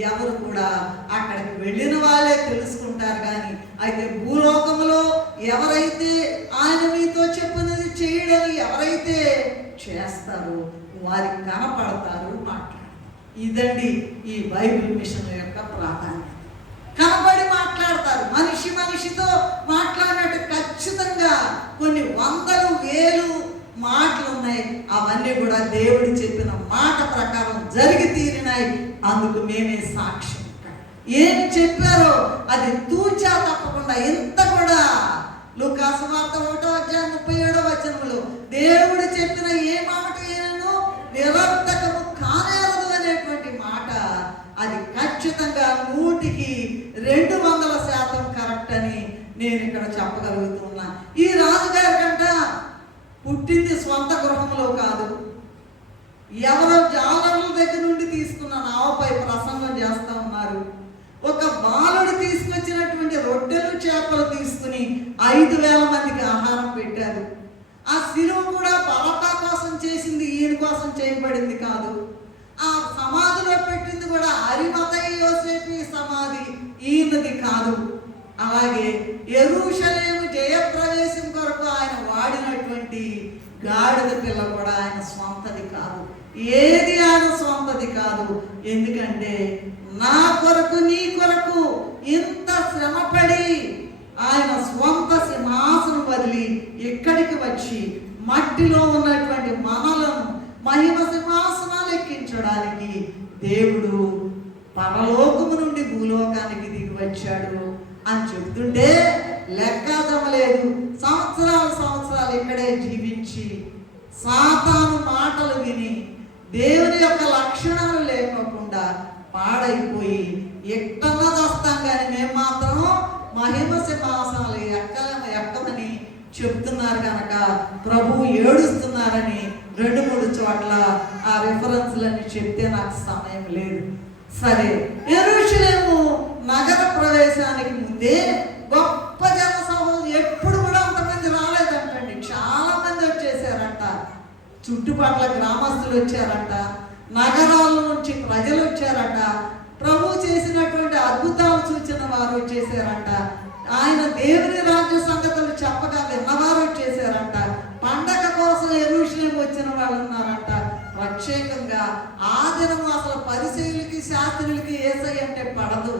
ఎవరు కూడా అక్కడికి వెళ్ళిన వాళ్ళే తెలుసుకుంటారు. కానీ అయితే భూలోకంలో ఎవరైతే ఆయన మీతో చెప్పినది చేయడని ఎవరైతే చేస్తారో వారికి కనపడతారు, మాట్లాడతారు. ఇదండి ఈ బైబిల్ మిషన్ యొక్క ప్రాధాన్యత. కనబడి మాట్లాడతారు. మనిషితో మాట్లాడినట్టు ఖచ్చితంగా కొన్ని 100,000 మాటలు ఉన్నాయి. అవన్నీ కూడా దేవుడు చెప్పిన మాట ప్రకారం జరిగి తీరినాయి. అందుకు మేమే సాక్ష్యం. ఏమి చెప్పారో అది తూచా తప్పకుండా ఇంత కూడా లూకాసు వార్త 1:37 దేవుడు చెప్పిన ఏ మాట ఏనను నిరర్థకము కానేరదు అనేటువంటి మాట, అది ఖచ్చితంగా 100% కరెక్ట్ అని నేను ఇక్కడ చెప్పగలుగుతున్నా. ఈ రాజుగారి కంట పుట్టింది స్వంత గృహంలో కాదు, ఎవరో జాలర్ల దగ్గర నుండి తీసుకున్న నావపై ప్రసంగం చేస్తా ఉన్నారు. ఒక బాలుడు తీసుకొచ్చినటువంటి రొట్టెలు చేపలు తీసుకుని 5,000 మందికి ఆహారం పెట్టారు. ఆ శిలువ కూడా బరబ్బా కోసం చేసింది, ఈయన కోసం చేయబడింది కాదు. ఆ సమాధిలో పెట్టింది కూడా అరిమతయి యోసేపు సమాధి, ఈయనది కాదు. అలాగే యెరూషలేము జయప్రవేశం కొరకు ఆయన వాడినటువంటి గాడిద పిల్ల కూడా ఆయన స్వంతది కాదు. ఏది ఆయన స్వంతది కాదు. ఎందుకంటే నా కొరకు నీ కొరకు ఇంత శ్రమపడి ఆయన స్వంత సింహాసనం వదిలి ఇక్కడికి వచ్చి మట్టిలో ఉన్నటువంటి మనలను మహిమ సింహాసనాలు ఎక్కించడానికి దేవుడు పరలోకము నుండి భూలోకానికి దిగి వచ్చాడు అని చెబుతుంటే లెక్కాజమలేదు. సంవత్సరాలు ఇక్కడే జీవించి సాతాను మాటలు విని దేవుని యొక్క లక్షణాలు లేకోకుండా పాడైపోయి ఎక్కడన్నా చేస్తాం. కానీ మేము మాత్రం మహిమ సింహాసనాలు ఎక్కమని చెప్తున్నారు కనుక ప్రభువు ఏడుస్తున్నారని 2-3 చోట్ల ఆ రిఫరెన్స్లన్నీ చెప్తే నాకు సమయం లేదు. సరే, యెరూషలేము నగర ప్రవేశానికి ముందే గొప్ప జనసమూహం, ఎప్పుడు కూడా అంతమంది రాలేదంటండి. చాలా మంది వచ్చేసారంట. చుట్టుపక్కల గ్రామస్తులు వచ్చారంట, నగరాల నుంచి ప్రజలు వచ్చారట, ప్రభు చేసినటువంటి అద్భుతాలు చూచిన వారు వచ్చేసారంట, ఆయన దేవుని రాజ్య సంగతులు చెప్పగా విన్నవారు వచ్చేసారంట, పండగ కోసం యెరూషలేము వచ్చిన వాళ్ళు ఉన్నారంట. ప్రత్యేకంగా ఆ దినము అసలు పరిసయ్యులకి శాస్త్రులకి యేసయ్య అంటే పడదు.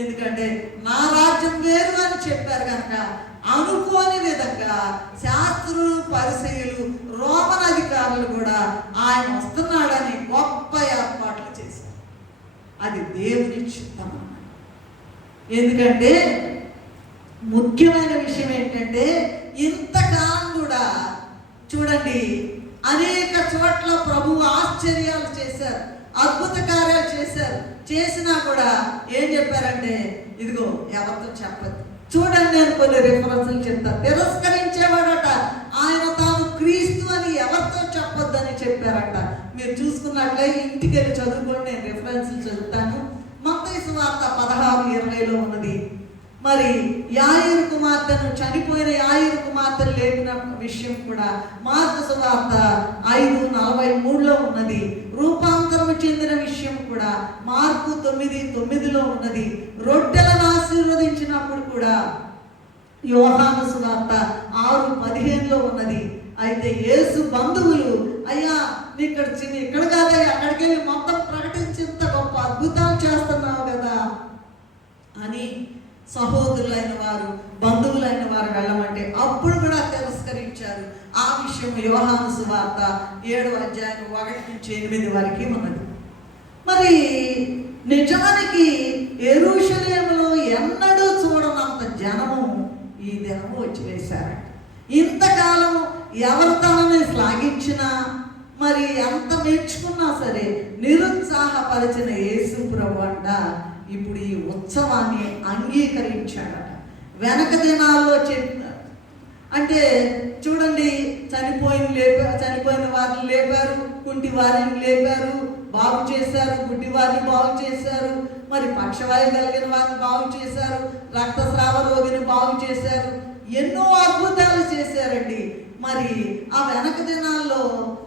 ఎందుకంటే నా రాజ్యం వేరు అని చెప్పారు కనుక అనుకోని విధంగా శాస్త్రులు, పరిసయ్యులు, రోమన్ అధికారులు కూడా ఆయన వస్తున్నాడని గొప్ప ఏర్పాట్లు చేశారు. అది దేవుని చిత్తం. ఎందుకంటే ముఖ్యమైన విషయం ఏంటంటే ఇంతకాలం కూడా చూడండి, అనేక చోట్ల ప్రభు ఆశ్చర్యాలు చేశారు, అద్భుత కార్యాలు చేశారు. చేసినా కూడా ఏం చెప్పారంటే, ఇదిగో ఎవరితో చెప్పద్దు. చూడండి, నేను కొన్ని రిఫరెన్స్లు చెప్తాను. తిరస్కరించేవాడట, ఆయన తాను క్రీస్తు అని ఎవరితో చెప్పొద్దని చెప్పారట. మీరు చూసుకున్నట్లయితే ఇంటికి వెళ్ళి చదువుకోండి, నేను రిఫరెన్స్లు చదువుతాను. మత్తయి సువార్త 16:20 ఉన్నది. మరి యాయిరు కుమార్తెను, చనిపోయిన యాయిరు కుమార్తెను లేపిన విషయం కూడా మార్కు సువార్త 5:43 ఉన్నది. రూపాంతరము చెందిన విషయం కూడా మార్కు 9:9 ఉన్నది. రొట్టెలను ఆశీర్వదించినప్పుడు కూడా యోహాను సువార్త 6:15 ఉన్నది. అయితే యేసు బంధువులు, అయ్యా ఇక్కడ కాదయ్యా, అక్కడికి వెళ్ళి మొత్తం ప్రకటించేంత గొప్ప అద్భుతాలు చేస్తున్నావు కదా అని సహోదరులైన వారు, బంధువులైన వారు వెళ్ళమంటే అప్పుడు కూడా తిరస్కరించారు. ఆ విషయం యోహాను సువార్త 7:1-8 వరకు ఉన్నది. మరి నిజానికి యెరూషలేములో ఎన్నడూ చూడనంత జనము ఈ దినము వచ్చి వేశారట. ఇంతకాలం ఎవరు తనని శ్లాఘించినా, మరి ఎంత మెచ్చుకున్నా సరే నిరుత్సాహపరిచిన యేసు ప్రభు అంట ఇప్పుడు ఈ ఉత్సవాన్ని అంగీకరించాడట. వెనక దినాల్లో అంటే చూడండి, చనిపోయిన వారిని లేపారు, కుంటి వారిని లేపారు, బాగు చేశారు, గుడ్డి వారిని బాగు చేశారు, మరి పక్షవాయు కలిగిన వారిని బాగు చేశారు, రక్తస్రావ రోగిని బాగు చేశారు, ఎన్నో అద్భుతాలు చేశారండి. మరి ఆ వెనక దినాల్లో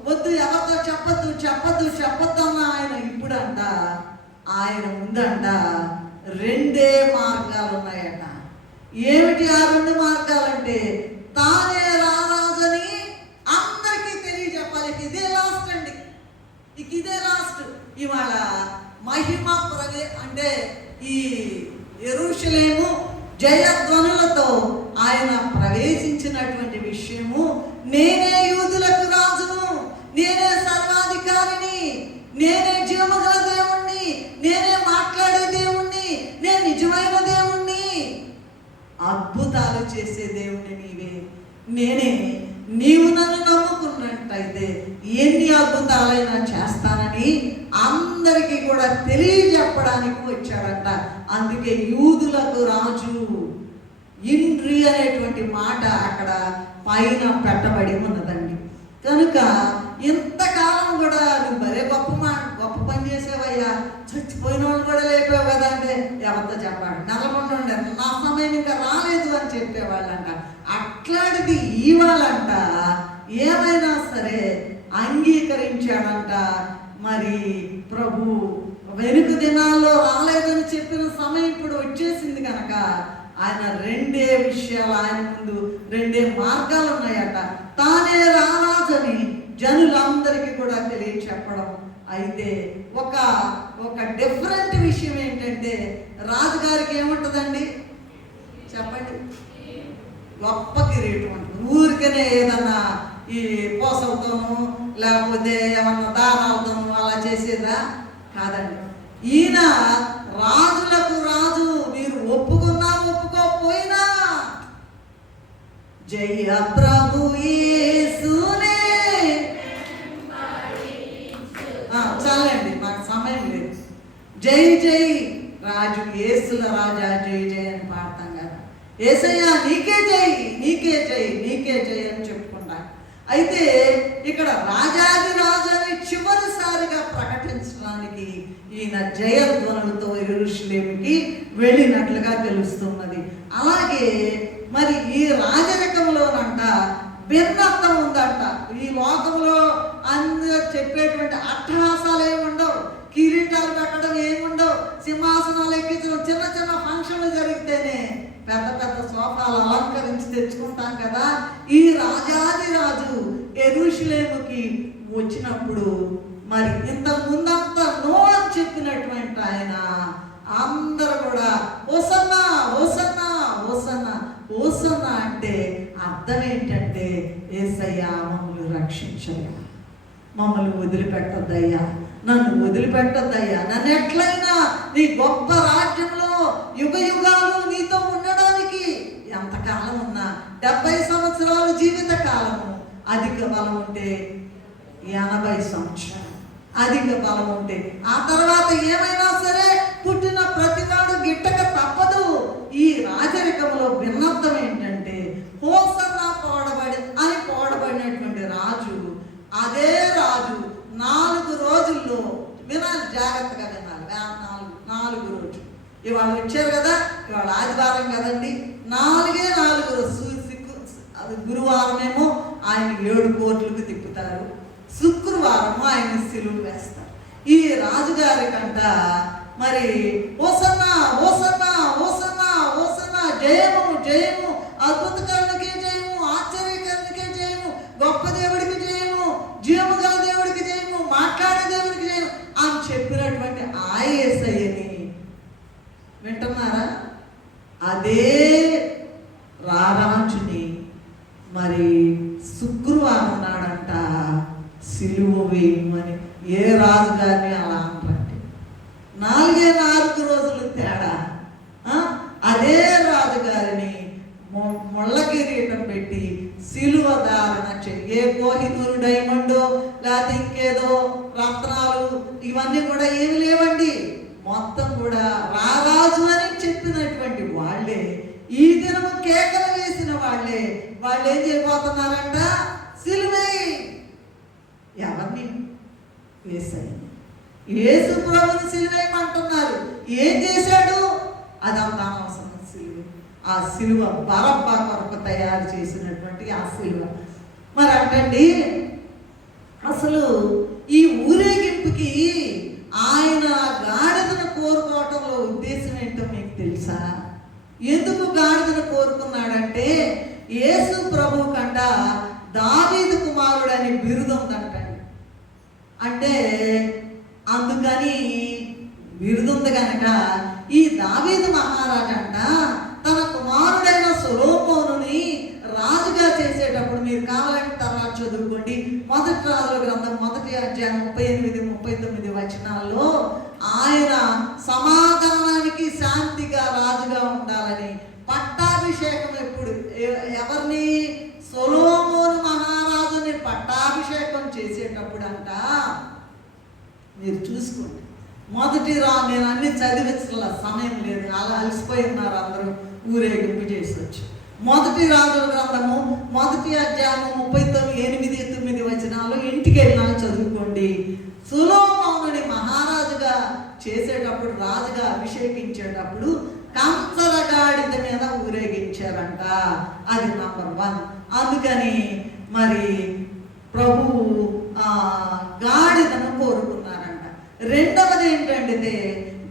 వద్దు, ఎవరితో చెప్పొద్దు అన్న ఆయన ఇప్పుడంట, ఆయన ముందంట 2 మార్గాలు ఉన్నాయట. ఏమిటి ఆ 2 మార్గాలంటే, తానే రారాజని అందరికీ తెలియజెప్పాలి. ఇదే లాస్ట్ అండి, ఇదే లాస్ట్. ఇవాళ మహిమ అంటే ఈ యెరూషలేము జయధ్వనులతో ఆయన ప్రవేశించినటువంటి విషయము, నేనే యూదులకు రాజును, నేనే సర్వాధికారిని, నేనే జీవగల దేవుణ్ణి, నేనే మాట్లాడే దేవుణ్ణి, నేను నిజమైన దేవుణ్ణి, అద్భుతాలు చేసే దేవుణ్ణి నేనే, నీవు నన్ను నమ్ముకున్నట్టయితే ఎన్ని అద్భుతాలైనా చేస్తానని అందరికీ కూడా తెలియజెప్పడానికి వచ్చాడంట. అందుకే యూదులకు రాజు ఇంద్రి అనేటువంటి మాట అక్కడ పైన పెట్టబడి ఉన్నదండి. కనుక ఇంతకాలం కూడా నువ్వు భలే గొప్ప పని చేసావయ్యా, చచ్చిపోయిన వాళ్ళు కూడా లేపావు కదా అంటే ఎవరితో చెప్పాడు, నల్లగొండ నా సమయం ఇంకా రాలేదు అని చెప్పేవాళ్ళంట. అట్లాంటిది ఇవాళంట ఏమైనా సరే అంగీకరించాడంట. మరి ప్రభు వెనుక దినాల్లో రాలేదని చెప్పిన సమయం ఇప్పుడు వచ్చేసింది కనుక ఆయన 2 విషయాలు, ఆయన ముందు 2 మార్గాలు ఉన్నాయట. తానే రారాజని జనులందరికీ కూడా తెలియచెప్పడం. అయితే ఒక డిఫరెంట్ విషయం ఏంటంటే, రాజుగారికి ఏముంటుందండి చెప్పండి? గొప్ప కిరీటం ఉంటుంది. ఊరికనే ఏదన్నా ఈ పోసలతోనూ లేకపోతే ఏమన్నా దానాలతోనూ అలా చేసేదా కాదండి. ఈయన రాజులకు రాజు, మీరు ఒప్పుకున్నా ఒప్పుకోకపోయినా జయ ప్రభు యేసునే. చాలండి, నాకు సమయం లేదు. జై జై రాజు యేసుల రాజా జై జై అని పాడతాం కదా. యేసయ్య నీకే జై, నీకే జై, నీకే జై అని చెప్పుకుంటా. అయితే ఇక్కడ రాజాది రాజు అని చివరిసారిగా ప్రకటించడానికి ఈయన జయధ్వనులతో యెరూషలేముకి వెళ్ళినట్లుగా తెలుస్తున్నది. అలాగే మరి ఈ రాజరికంలోనంట భిన్నత్వం ఉందంట. ఈ లోకంలో అందరూ చెప్పేటువంటి అట్టహాసాలు ఏముండవు, కిరీటాలు పెట్టడం ఏముండవు, సింహాసనాలు ఎక్కించడం, చిన్న చిన్న ఫంక్షన్లు జరిగితేనే పెద్ద పెద్ద సోఫాలు అలంకరించి తెచ్చుకుంటాం కదా. ఈ రాజాది రాజు యెరూషలేముకి వచ్చినప్పుడు మరి ఇంత ముందంతా నో అని చెప్పినటువంటి ఆయన అందరూ కూడా హోసన్నా హోసన్నా హోసన్నా హోసన్నా అంటే అర్థం ఏంటంటే, యేసయ్యా మమ్మల్ని రక్షించయ్యా, మమ్మల్ని వదిలిపెట్టద్దయ్యా, నన్ను వదిలిపెట్టద్దయ్యా, నన్ను ఎట్లయినా నీ గొప్ప రాజ్యంలో యుగ యుగాలు నీతో ఉండడానికి ఎంతకాలం ఉన్నా 70 సంవత్సరాలు జీవిత కాలము, అధిక బలం ఉంటే 80 సంవత్సరాలు అధిక బలం ఉంటే. ఆ తర్వాత ఏమైనా సరే పుట్టిన ప్రతివాడు గిట్టక తప్పదు. ఈ రాజరికంలో భిన్నత్వం ఏంటంటే హోసన్నా పోడబడినటువంటి రాజు, అదే రాజు 4 రోజుల్లో, వినాలి జాగ్రత్తగా వినాలి, 4 రోజులు. ఇవాళ వచ్చారు కదా, ఇవాళ ఆదివారం కదండి, 4 రోజు. గురువారమేమో ఆయన 7 కోట్లకు తిప్పుతారు, శుక్రవారము ఆయన సిలువ వేస్తారు. ఈ రాజుగారి కంట మరి ఓసన్నా ఓసన్నా ఓసన్నా ఓసన్నా, జయము జయము, అద్భుతకరునికే జయము, ఆశ్చర్యకరునికే జయము, గొప్ప దేవుడికి జయము, జీవము గల దేవుడికి జయము, మాట్లాడే దేవుడికి జయము అని చెప్పినటువంటి ఆ యేసయ్యని వింటున్నారా? అదే రారాజుని మరి శుక్రవారం నాడంట సిలువ వేయమని ఏ రాజుగారిని అలా అంటారంటే 4 రోజులు తేడా. అదే రాజుగారిని ముళ్ళ కిరీటం పెట్టి సిలువ ధారణ ఏ కోహినూరు డైమండో లేకపోతే ఇంకేదో రత్నాలు ఇవన్నీ కూడా ఏమి లేవండి. మొత్తం కూడా రారాజు అని చెప్పినటువంటి వాళ్ళే, ఈ దినము కేకలు వేసిన వాళ్ళే, వాళ్ళు ఏం చేయబోతున్నారంట? సిలువే. ఎవరిని? యేసయ్య. యేసు ప్రభుని సిలువేయమంటున్నారు. ఏం చేశాడు? అదంతా అవసరం. సిలువ, ఆ సిలువ బరబ్బా కొరకు తయారు చేసినటువంటి ఆ సిలువ. మరి అంటండి, అసలు ఈ ఊరేగింపుకి ఆయన గాడిదను కోరుకోవటంలో ఉద్దేశం ఏంటో మీకు తెలుసా? ఎందుకు గాడిదను కోరుకున్నాడంటే యేసు ప్రభు కంట దావీదు కుమారుడు అని బిరుదుందంటండి. అంటే అందుకని బిరుదుంది కనుక ఈ దావీదు మహారాజు అంట తన కుమారుడైన సొలొమోనుని రాజుగా చేసేటప్పుడు, మీరు కావాలంటే తర్వాత చదువుకోండి, 1 రాజుల గ్రంథం 1వ అధ్యాయం 38-39 వచనాల్లో ఆయన సమాధానానికి శాంతిగా రాజుగా ఉండాలని పట్టాభిషేకం ఎప్పుడు ఎవరిని? సొలొమోను మహారాజుని పట్టాభిషేకం చేసేటప్పుడు అంట, మీరు చూసుకోండి. నేను అన్ని చదివించాల సమయం లేదు, అలా అలసిపోయి ఉన్నారు అందరూ, ఊరేగింపు చేసి వచ్చి. 1 రాజుల గ్రంథము 1వ అధ్యాయము 38-9 వచనాలు ఇంటికి వెళ్ళినా చదువుకోండి. సొలొమోనుని మహారాజుగా చేసేటప్పుడు, రాజుగా అభిషేకించేటప్పుడు కంచర గాడిద మీద ఊరేగించారంట. అది నంబర్ 1. అందుకని మరి ప్రభు గాడిదను కోరుకున్నారంట. రెండవది ఏంటంటే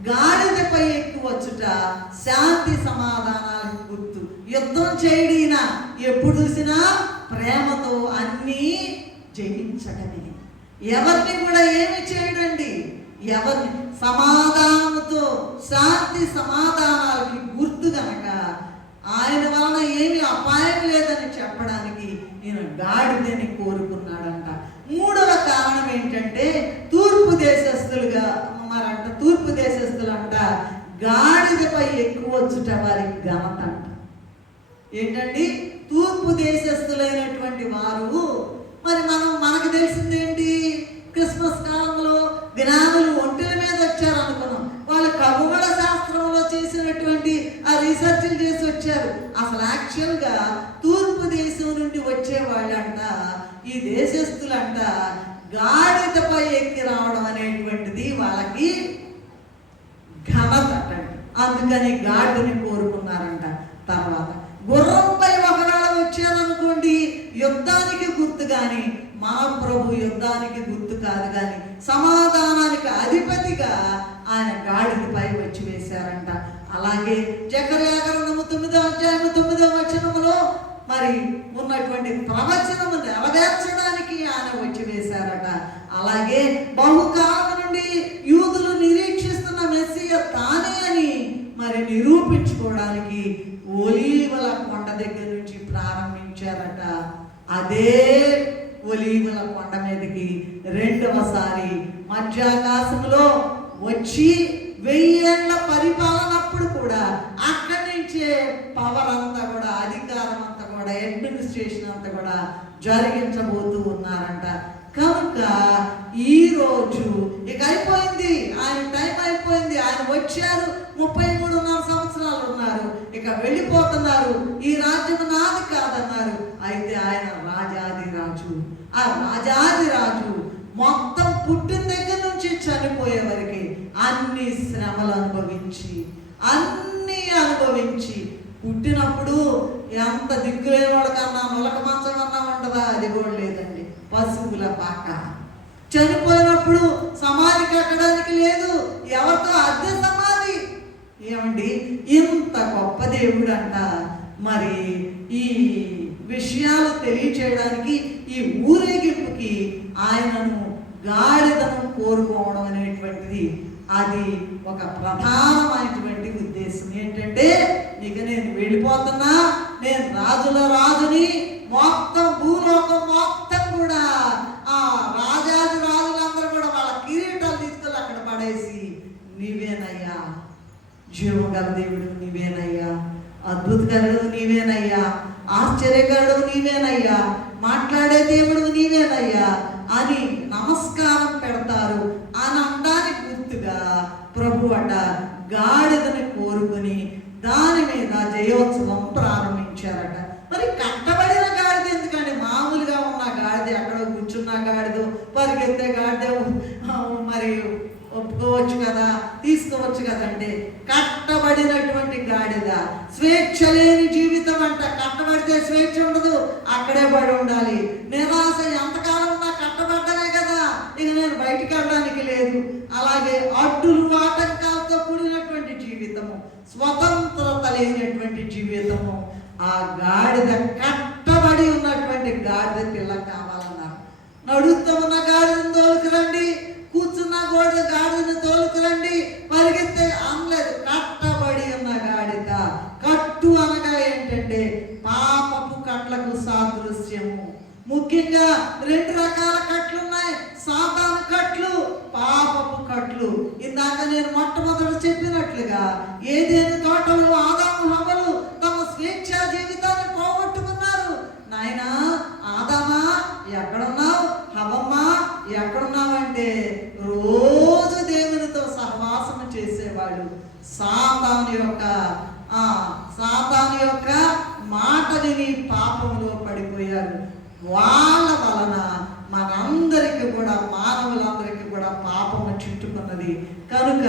గాడిదపై ఎక్కువచ్చుట శాంతి సమాధానాలకు గుర్తు. యుద్ధం చేయడినా ఎప్పుడు చూసినా ప్రేమతో అన్నీ జయించడమే. ఎవరిని కూడా ఏమి చేయడండి, ఎవరిని సమాధానంతో శాంతి సమాధానాలకి గుర్తు కనుక ఆయన వలన ఏమి అపాయం లేదని చెప్పడానికి నేను గాడిదని కోరుకున్నాడంట. మూడవ కారణం ఏంటంటే తూర్పు దేశస్తులుగా మరంట, తూర్పు దేశస్తులు అంట గాడిదపై ఎక్కువ వచ్చుట వారికి ఘనత అంట. ఏంటండి? తూర్పు దేశస్తులైనటువంటి వారు, మరి మనకు తెలిసిందేంటి? క్రిస్మస్ కాలంలో జ్ఞానులు ఒంటెల మీద వచ్చారు అనుకున్నాం. వాళ్ళు ఖగోళ శాస్త్రంలో చేసినటువంటి ఆ రీసెర్చ్లు చేసి వచ్చారు. అసలు యాక్చువల్గా తూర్పు దేశం నుండి వచ్చేవాళ్ళంట, ఈ దేశస్తులంట గాడిదపై ఎక్కి రావడం అనేటువంటిది వాళ్ళకి ఘనత అండి. అందుకని గాడిదని కోరుకున్నారంట. తర్వాత గుర్రంపై ఒకవేళ వచ్చారనుకోండి, యుద్ధానికి గుర్తు కానీ మన ప్రభు యుద్ధానికి గుర్తు కాదు, కానీ సమాధానానికి అధిపతిగా ఆయన గాడిదపై వచ్చి వేశారంట. అలాగే జకర్యా గ్రంథము 9వ అధ్యాయం 9వ వచనములో మరి ఉన్నటువంటి ప్రవచనము నెరవేర్చడానికి ఆయన వచ్చి వేశారట. అలాగే బహుకాలం నుండి యూదులు నిరీక్షిస్తున్న మెస్సియ తానే అని మరి నిరూపించుకోవడానికి ఒలీవల కొండ దగ్గర నుంచి ప్రారంభించారట. అదే ఒలీవల కొండ మీదకి రెండవసారి మధ్యాకాశంలో వచ్చి 1000 ఏళ్ల పరిపాలనప్పుడు కూడా అక్కడి నుంచే పవర్ అంతా కూడా, అధికారం అంతా కూడా, అడ్మినిస్ట్రేషన్ అంతా కూడా జరిగించబోతూ ఉన్నారంట. కనుక ఈరోజు ఇక అయిపోయింది, ఆయన టైం అయిపోయింది. ఆయన వచ్చారు, 33.5 సంవత్సరాలు ఉన్నారు, ఇక వెళ్ళిపోతున్నారు. ఈ రాజ్యం నాది కాదన్నారు. అయితే ఆయన రాజాది రాజు. ఆ రాజాది రాజు మొత్తం పుట్టిన దగ్గర నుంచి చనిపోయే వరకు అన్ని శ్రమలు అనుభవించి పుట్టినప్పుడు ఎంత దిక్కులేనివాడు కన్నా నులక మంచం అన్నా ఉంటుందా? అది కూడా లేదండి, పశువుల పాక. చనిపోయినప్పుడు సమాధి కట్టడానికి లేదు, ఎవరితో అద్దె సమాధి. ఏమండి, ఇంత గొప్ప దేవుడు అంట. మరి ఈ విషయాలు తెలియచేయడానికి ఈ ఊరేగింపుకి ఆయనను గాడిదను కోరుకోవడం అనేటువంటిది అది ఒక ప్రధానమైనటువంటి ఉద్దేశం. ఏంటంటే, ఇక నేను వెళ్ళిపోతున్నా, నేను రాజుల రాజుని, మొత్తం భూలోకం మొత్తం కూడా ఆ రాజాది రాజులందరూ కూడా వాళ్ళ కిరీటాలు తీసుకెళ్ళి అక్కడ పడేసి, నీవేనయ్యా జీవగల దేవుడు, నీవేనయ్యా అద్భుతకరుడు, నీవేనయ్యా ఆశ్చర్యకరుడు, నీవేనయ్యా మాట్లాడే దేవుడు, నీవేనయ్యా అని నమస్కారం పెడతారు. అని అనడానికి గుర్తుగా ప్రభు అట గాడిదని కోరుకుని దాని మీద జయోత్సవం ప్రారంభించారట. మరి కట్టబడిన గాడిద ఎందుకంటే, మామూలుగా ఉన్న గాడిద ఎక్కడో కూర్చున్న గాడిద, పరిగెత్తే గాడిద మరి ఒప్పుకోవచ్చు కదా, తీసుకోవచ్చు కదంటే, కట్టబడినటువంటి గాడిద. స్వేచ్ఛ లేని జీవితం అంట. కట్టబడితే స్వేచ్ఛ ఉండదు, అక్కడే పడి ఉండాలి. నిరాశ ఎంతకాలం ఉన్నా కట్టబడ్డనే కదా, ఇక నేను బయటికి వెళ్ళడానికి లేదు. అలాగే అడ్డులు ఆటంకాలతో కూడినటువంటి జీవితము, స్వతంత్రత లేనటువంటి జీవితము. ఆ గాడిద కట్టబడి ఉన్నటువంటి గాడిద పిల్ల కావాలన్నారు. నడుస్తూ ఉన్న గాడిదను తోలుకురండి, కూర్చున్న గాడిదను తోలుకురండి, పరిగెత్తే అనలేదు. కట్టబడి ఉన్న గాడిద. కట్టు అనగా ఏంటంటే పాపపు కట్లకు సాదృశ్యము. ముఖ్యంగా 2 రకాల కట్లు ఉన్నాయి, సాతాను కట్లు, పాపపు కట్లు. ఇందాక నేను మొట్టమొదట చెప్పినట్లుగా ఏదేను తోటలో ఆదాము హవ్వలు తమ స్వేచ్ఛా జీవితాన్ని పోగొట్టుకున్నారు. నాయనా ఆదామా ఎక్కడున్నావు, హవ్వమ్మా ఎక్కడున్నావంటే రోజు దేవునితో సహవాసము చేసేవాళ్ళు. సాతాను యొక్క మాట విని పాపంలో పడిపోయారు. వాళ్ళ వలన మనందరికీ కూడా, మానవులందరికీ కూడా పాపము చుట్టుకున్నది. కనుక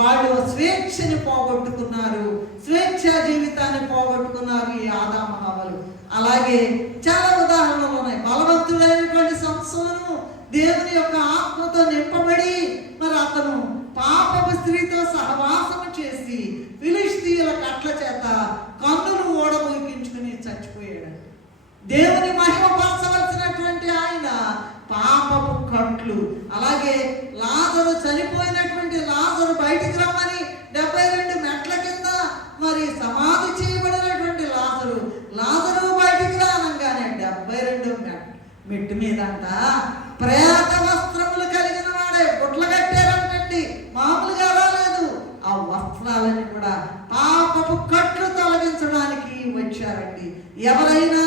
వాళ్ళు స్వేచ్ఛని పోగొట్టుకున్నారు, స్వేచ్ఛా జీవితాన్ని పోగొట్టుకున్నారు ఈ ఆదాము హవ్వలు. అలాగే చాలా ఉదాహరణలు ఉన్నాయి. బలవంతుడైనటువంటి సంసోను దేవుని యొక్క ఆత్మతో నింపబడి మరి అతను పాపపు స్త్రీతో సహవాసము చేసి ఫిలిష్తీయుల కట్ల చేత కన్నులు ఓడబోయించుకుని చచ్చిపోయాడు. దేవుని మహిమపరచవలసినటువంటి ఆయన పాపపు కట్లు. అలాగే లాజరు, చనిపోయినటువంటి లాజరు బయటికి రమ్మని 72 మెట్ల కింద మరి సమాధి చేయబడినటువంటి లాజరు బయటికి రానంగానే 72 మెట్టు మీదంట ప్రేత వస్త్రములు కలిగిన వాడే గుడ్ల కట్టారంటండి. మామూలుగా రాలేదు. ఆ వస్త్రాలని కూడా పాపపు కట్లు తొలగించడానికి వచ్చారండి. ఎవరైనా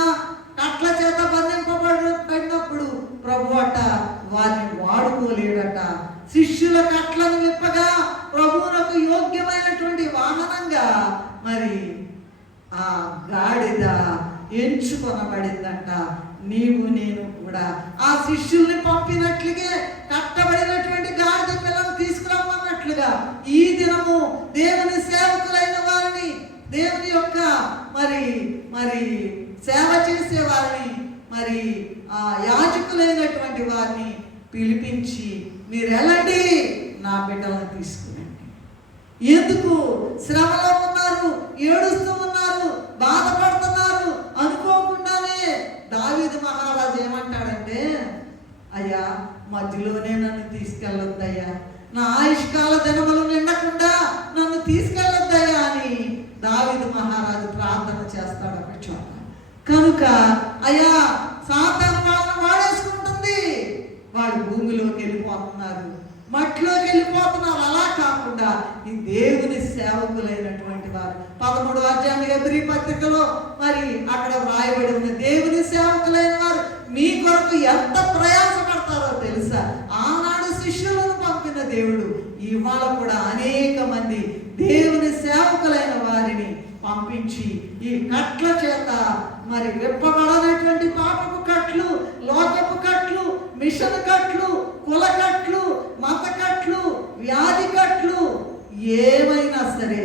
కట్ల చేత బంధింపబడినప్పుడు ప్రభు అట వారిని వాడుకోలేడట. శిష్యుల కట్లను విప్పగా ప్రభువునకు యోగ్యమైనటువంటి వాహనంగా మరి ఆ గాడిద ఎంచుకొనబడిందంట. నీవు నేను కూడా ఆ శిష్యుల్ని పంపినట్లుగే కట్టబడినటువంటి గాడిద పిల్లను తీసుకురమ్మన్నట్లుగా ఈ దినము దేవుని సేవకులైన వారిని, దేవుని యొక్క మరి సేవ చేసే వారిని, మరి యాజకులైనటువంటి వారిని పిలిపించి, మీరు వెళ్ళండి నా బిడ్డలను తీసుకురండి. ఎందుకు శ్రమలో ఉన్నారు, ఏడుస్తూ ఉన్నారు, బాధపడుతున్నారు అనుకోకుండానే దావీదు మహారాజు ఏమంటాడంటే, అయ్యా మధ్యలోనే నన్ను తీసుకెళ్ళొద్దయ్యా, నా ఆయుష్కాల దినములు నిండకుండా నన్ను తీసుకెళ్ళొద్దయ్యా అని దావీదు మహారాజు ప్రార్థన చేస్తాడు ఒక చోట. కనుక అయ్యా సాతాను వాళ్ళని వాడేసుకుంటుంది, వాళ్ళు భూమిలోకి వెళ్ళిపోతున్నారు, మట్టిలోకి వెళ్ళిపోతున్నారు. అలా కాకుండా ఈ దేవుని సేవకులైనటువంటి వారు 13వ అధ్యాయం ఎబ్రీ పత్రికలో మరి అక్కడ వ్రాయబడి ఉన్న దేవుని సేవకులైన వారు మీ కొరకు ఎంత ప్రయాసపడతారు. ఇవాళ కూడా అనేక మంది దేవుని సేవకులైన వారిని పంపించి ఈ కట్ల చేత మరి విప్పబడనటువంటి పాపపు కట్లు, లోకపు కట్లు, మిషన్ కట్లు, కుల కట్లు, మత కట్లు, వ్యాధి కట్లు, ఏమైనా సరే,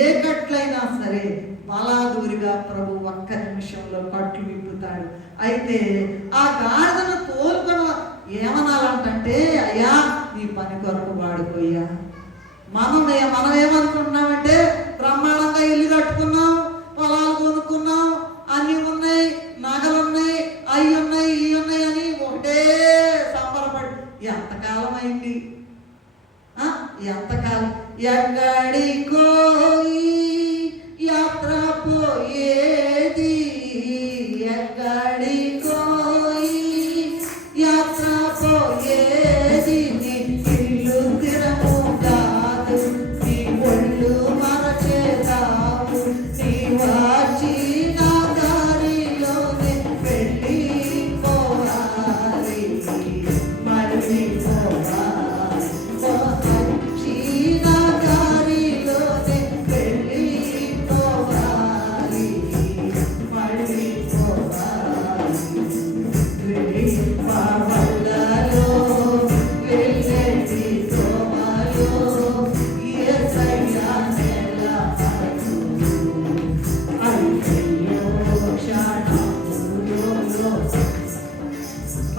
ఏ కట్లైనా సరే బలాదూరిగా ప్రభు ఒక్క నిమిషంలో కట్లు విప్పుతాడు. అయితే ఆ గాడిదను తోలుకొని ఏమనాలంటే, అయ్యా నీ పని కొరకు వాడుకోయ్యా. మనం ఏమనుకుంటున్నామంటే, బ్రహ్మాండంగా ఇల్లు కట్టుకున్నాం, పొలాలు కొనుక్కున్నాం, అన్నీ ఉన్నాయి, నగలు ఉన్నాయి, అవి ఉన్నాయి, ఇవి ఉన్నాయి అని ఒకటే సంబరపడి ఎంతకాలం అయింది, ఎంతకాలం ఎక్కడికో యాత్ర పోయేది, ఎక్కడికో యాత్ర పోయేది, నీ ఇల్లు తిరము కాదు, నీ ఒళ్ళు మరచేదావు, నీ వచ్చిన దారిలోనే వెళ్ళిపోవాలి, మళ్ళీ పోవాలి, వచ్చిన దారిలోనే వెళ్ళిపోవాలి, మళ్ళీ పోవాలి. పవళ్ళలో వెళ్ళేది తోమలో యేసయ్యా నెలపడు, అయ్యయ్యో క్షణములో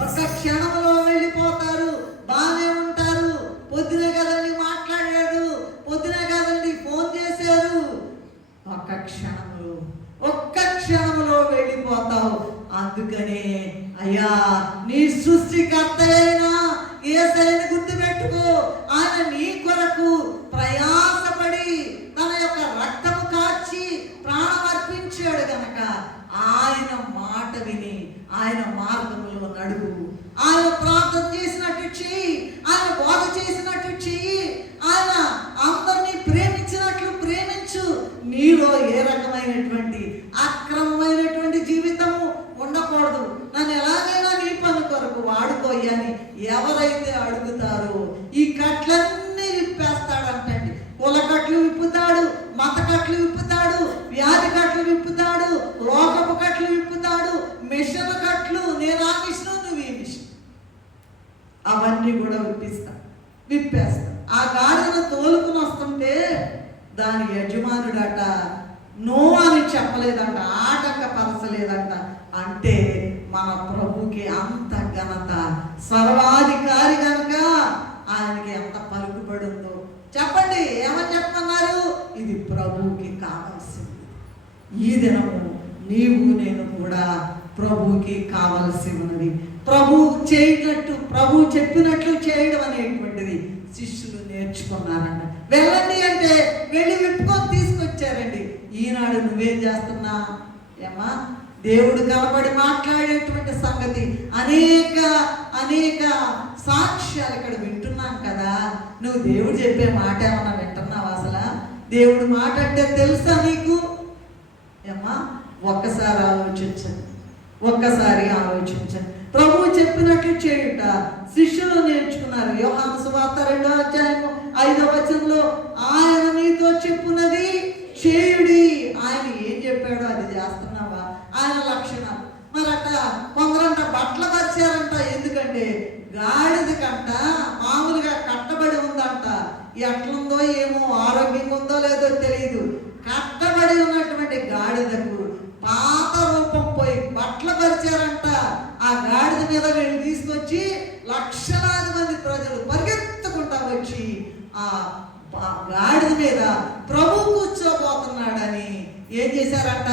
ఒక్క క్షణంలో వెళ్ళిపోతారు. బాగానే ఉంటారు, పొద్దునే కదండి మాట్లాడాడు, పొద్దునే కదండి ఫోన్ చేశారు, ఒక్క క్షణంలో వెళ్ళిపోతావు. అందుకనే అయ్యా నీ సృష్టికర్త అయినా యేసయ్యను గుర్తుపెట్టుకో. ఆయన నీ కొరకు ప్రయాసపడి తన యొక్క రక్తము కార్చి ప్రాణం అర్పించాడు గనక ఆయన మాట విని ఆయన మార్గంలో నడువు. ఆయన ప్రార్థన చేసినట్టు చెయ్యి, ఆయన బోధ చేసినట్టు చెయ్యి, ఆయన అందరినీ ప్రేమించినట్లు ప్రేమించు. నీలో ఏ రకమైనటువంటి అక్రమమైనటువంటి జీవితము ఉండకూడదు. నన్ను ఎలాగైనా నీ పని కొరకు వాడుకోయని ఎవరైతే అడుగుతారో ఈ కట్లన్నీ విప్పేస్తాడంటండి. కుల కట్లు విప్పుతాడు, మత కట్లు విప్పుతాడు, వ్యాధి కట్లు విప్పుతాడు, లోకపు కట్లు విప్పుతాడు, మిషన్ కట్లు, నేను ఆ మిషన్, నువ్వు ఈ మిషన్, అవన్నీ కూడా విప్పేస్తా. ఆ గాడిదను తోలుకుని వస్తుంటే దాని యజమానుడట నో అని చెప్పలేదంట, ఆటంకపరచలేదంట. అంటే మన ప్రభుకి అంత ఘనత, సర్వాధికారి గనక ఆయనకి ఎంత పలుకుబడి ఉందో చెప్పండి. ఏమని చెప్పమన్నారు? ఇది ప్రభువుకి కావాల్సింది. ఈ దినము నీవు నేను కూడా ప్రభువుకి కావలసి ఉన్నది. ప్రభు చేయనట్టు, ప్రభు చెప్పినట్లు చేయడం అనేటువంటిది శిష్యులు నేర్చుకున్నారంట. వెళ్ళండి అంటే వెళ్ళి విప్పుకొని తీసుకొచ్చారండి. ఈనాడు నువ్వేం చేస్తున్నా? ఏమా దేవుడు కనబడి మాట్లాడేటువంటి సంగతి అనేక సాక్ష్యాలు ఇక్కడ వింటున్నాం కదా. నువ్వు దేవుడు చెప్పే మాట ఏమన్నా వింటున్నావు? అసలు దేవుడు మాట అంటే తెలుసా నీకు? ఏమా ఒక్కసారి ఆలోచించండి. ప్రభువు చెప్పినట్లు చేయుట శిష్యులు నేర్చుకున్నారు. యోహాను సువార్త 2వ అధ్యాయము 5వ వచనంలో ఆయన మీతో చెప్పున్నది చేయుడి. ఆయన ఏం చెప్పాడో అది చేస్తున్నావా? ఆయన లక్షణం. మరట కొందరంట బట్టలు పరిచారంట. ఎందుకంటే గాడిద కంట మామూలుగా కట్టబడి ఉందంట. ఎట్లుందో ఏమో, ఆరోగ్యంగా ఉందో లేదో తెలియదు. కట్టబడి ఉన్నటువంటి గాడిదకు పాత రూపం పోయి బట్టలు పరిచారంట. ఆ గాడిద మీద వీళ్ళు తీసుకొచ్చి లక్షలాది మంది ప్రజలు పరిగెత్తుకుంటా వచ్చి ఆ గాడిద మీద ప్రభు కూర్చోబోతున్నాడని ఏం చేశారంట?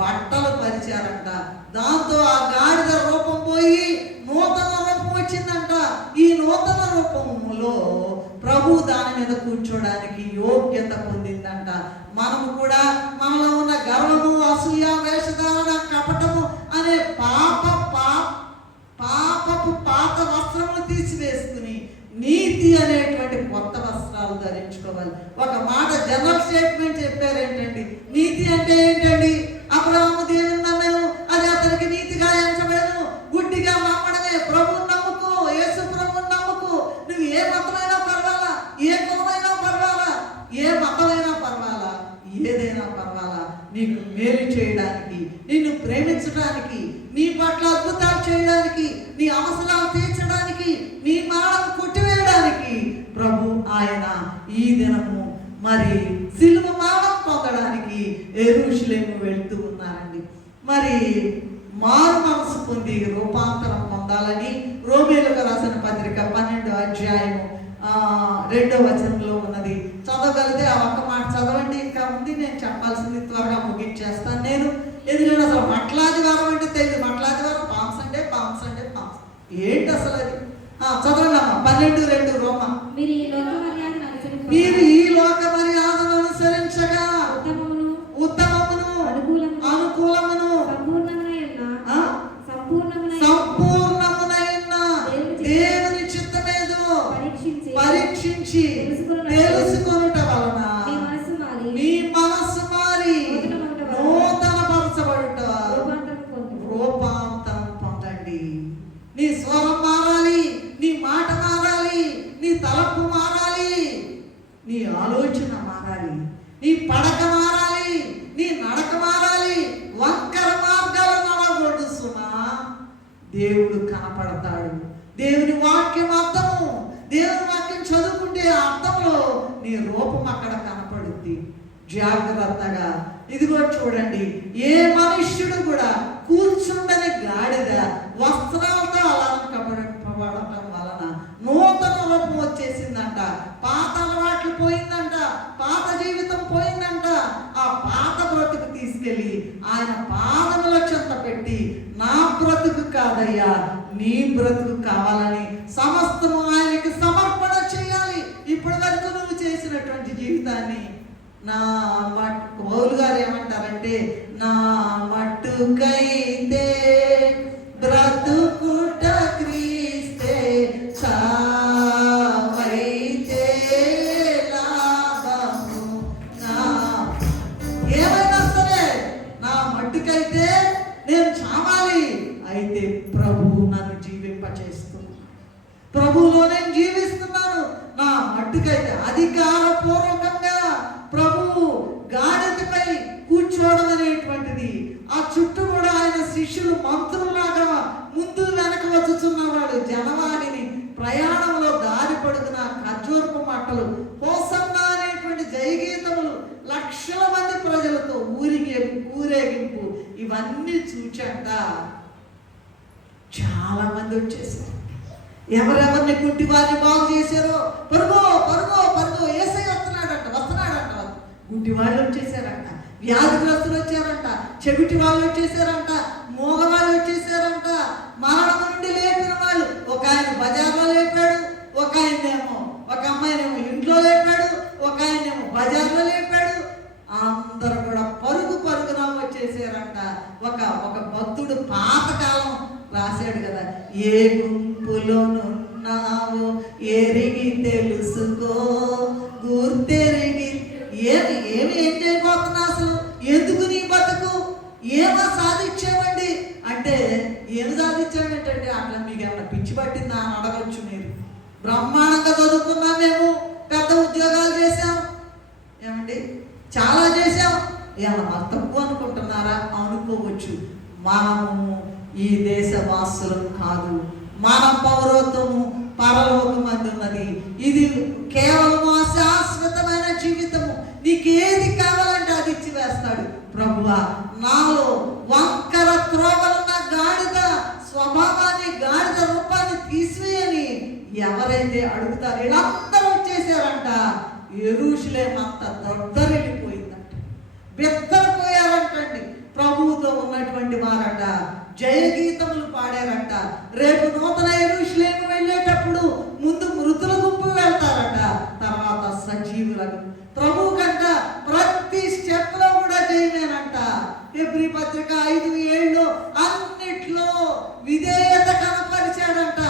బట్టలు పరిచారంట. దాంతో ఆ గాడిద రూపం పోయి నూతన రూపం వచ్చిందంట. ఈ నూతన రూపములో ప్రభు దాని మీద కూర్చోడానికి యోగ్యత పొందిందంట. మనము కూడా మనలో ఉన్న గర్వము, అసూయ, వేషధారణ, కపటము అనే పాపపు పాత వస్త్రములు తీసివేసుకుని నీతి అనేటువంటి కొత్త వస్త్రాలు ధరించుకోవాలి. ఒక మాట జనరల్ స్టేట్మెంట్ చెప్పారు ఏంటండి? నీతి అంటే ఏంటండి? అబ్రహాము దేవుని నమ్మను, అది అతనికి నీతిగా ఎంచబడను. గుడ్డిగా నమ్మడమే. ప్రభువుని నమ్ముకో, యేసు ప్రభువుని నమ్ముకో. నువ్వు ఏ మతమైనా పర్వాలా, ఏ అవసరాలు తీర్చడానికి, నీ మాటను కొట్టివేయడానికి ప్రభు ఆయన ఈ దినము మరి సిలువ మరణం పొందడానికి యెరూషలేము వెళ్తూ ఉన్నారండి. మరి మారు మనసు పొంది రూపాంతరం పొందాలని రోమీయులకు రాసిన పత్రిక 12వ అధ్యాయము 2వ వచనంలో ఉన్నది. చదవగలిగితే ఆ ఒక్క మాట చదవండి. ఇంకా ఉంది, నేను చెప్పాల్సింది త్వరగా ముగించేస్తాను. నేను ఎదురైన అసలు మట్లాదివారం అంటే తెలియదు. మట్లాదివారం పామ్ సండే ఏంటి అసలు అది? చదవండి అమ్మా 12:2 రోమా. మీరు ఈ లోక మర్యాదను అనుసరించగా ఉత్తమమును అనుకూలమును సంపూర్ణమునైన దేవుని చిత్తమేదో పరీక్షించి తెలుసుకొనుట వలన మీ మనస్సు మారి నూతనపరచబడుట రూపాంతరం పొందండి. నీ స్వరం మారాలి, నీ మాట మారాలి, నీ తలపు మారాలి, నీ ఆలోచన మారాలి, నీ పడక మారాలి, నీ నడక మారాలి. వంకర మార్గాలు నడవకూడదు సుమా. దేవుడు కనపడతాడు. దేవుని వాక్యం అర్థము, దేవుని వాక్యం చదువుకుంటే ఆ అర్థంలో నీ రూపం అక్కడ కనపడుద్ది. జాగ్రత్తగా ఇదిగో చూడండి, ఏ మనుష్యుడు కూడా కూర్చుండని గాడిద వస్త్రాలతో అలంకరింపబడటం వలన నూతన రూపం వచ్చేసిందంట. పాత అలవాట్లు పోయిందంట, పాత జీవితం పోయిందంట. ఆ పాత బ్రతుకు తీసుకెళ్ళి ఆయన పాదముల చెంత పెట్టి, నా బ్రతుకు కాదయ్యా నీ బ్రతుకు కావాలని సమస్తము ఆయనకి సమర్పణ చేయాలి. ఇప్పటి వరకు నువ్వు చేసినటువంటి జీవితాన్ని నా పౌలు గారు ఏమంటారంటే, నా మట్టుకైతే బ్రతుకుట క్రీస్తే చావైతే లాభము. ఏమైనా సరే నా మట్టుకైతే నేను చావాలి. అయితే ప్రభువు నన్ను జీవింపచేస్తుంది, ప్రభువులో నేను జీవిస్తున్నాను. నా మట్టుకైతే అధికారపూర్వకంగా ప్రభువు గాడిదపై కూర్చోవడం అనేటువంటిది, ఆ చుట్టూ కూడా ఆయన శిష్యులు మంత్రులాగా ముందు వెనక వచ్చుచున్నవాడు. జనవాణిని ప్రయాణంలో దారి పడుతున్న ఖర్జూరపు మట్టలు, హోసన్నా అనేటువంటి జయగీతములు, లక్షల మంది ప్రజలతో ఊరేగింపు ఇవన్నీ చూచాక చాలా మంది వచ్చేసారు. ఎవరెవరిని కుంటి వారిని బాగు చేశారో పరుగో పరుగో పరుగో ఏసై వస్తున్నాడంట. గుడ్డి వాళ్ళు వచ్చేసారంట, వ్యాధిగ్రస్తులు వచ్చారంట, చెవిటి వాళ్ళు వచ్చేసారంట, మోగ వాళ్ళు వచ్చేసారంట, మరణం నుండి లేపిన వాళ్ళు. ఒక ఆయన బజార్లో లేపాడు, ఒక ఆయనేమో ఒక అమ్మాయినేమో ఇంట్లో లేపాడు, ఒక ఆయనేమో బజార్లో లేపాడు. అందరూ కూడా పరుగున వచ్చేసారంట. ఒక భక్తుడు పాతకాలం రాశాడు కదా, ఏ గుంపులోనున్నావో ఎరిగి తెలుసుకో, గుర్తెరిగి ఏం చేయబోతున్నా, అసలు ఎందుకు నీ బతుకు, ఏమో సాధించామండి అంటే ఏం సాధించామంటే అట్లా మీకు ఏమైనా పిచ్చి పట్టిందా అని అడగచ్చు. మీరు బ్రహ్మాండంగా చదువుకున్నాం, మేము పెద్ద ఉద్యోగాలు చేసాం, ఏమండి చాలా చేసాం, ఏమన్నా మాకు తక్కువ అనుకుంటున్నారా? అనుకోవచ్చు. మనము ఈ దేశవాసులం కాదు, మన పౌరత్వము పరలోకమందు ఉన్నది. ఇది కేవలము శాశ్వతమైన జీవితము. నీకేది కావాలంటే అది ఇచ్చి వేస్తాడు. ప్రభువా, నాలో వంకర త్రోవలున్న గాడిద స్వభావాన్ని, గాడిద రూపాన్ని తీసివేయని ఎవరైతే అడుగుతారు, వీళ్ళందరూ వచ్చేసారంట. యెరూషలేము అంతా దొద్దరిల్లిపోయిందంట, బెత్తరపోయారంటండి. ప్రభువుతో ఉన్నటువంటి వారట జయగీతములు పాడారంట. రేపు నూతన యెరూషలేము వెళ్ళేటప్పుడు ముందు మృతుల గుంపు వెళ్తారట, తర్వాత సజీవులకు. ప్రభు కంట ప్రతి స్టెప్ లో కూడా జయమేనంట. హెబ్రీ పత్రిక 5:7 అన్నిట్లో విధేయత కనపరిచాడంట.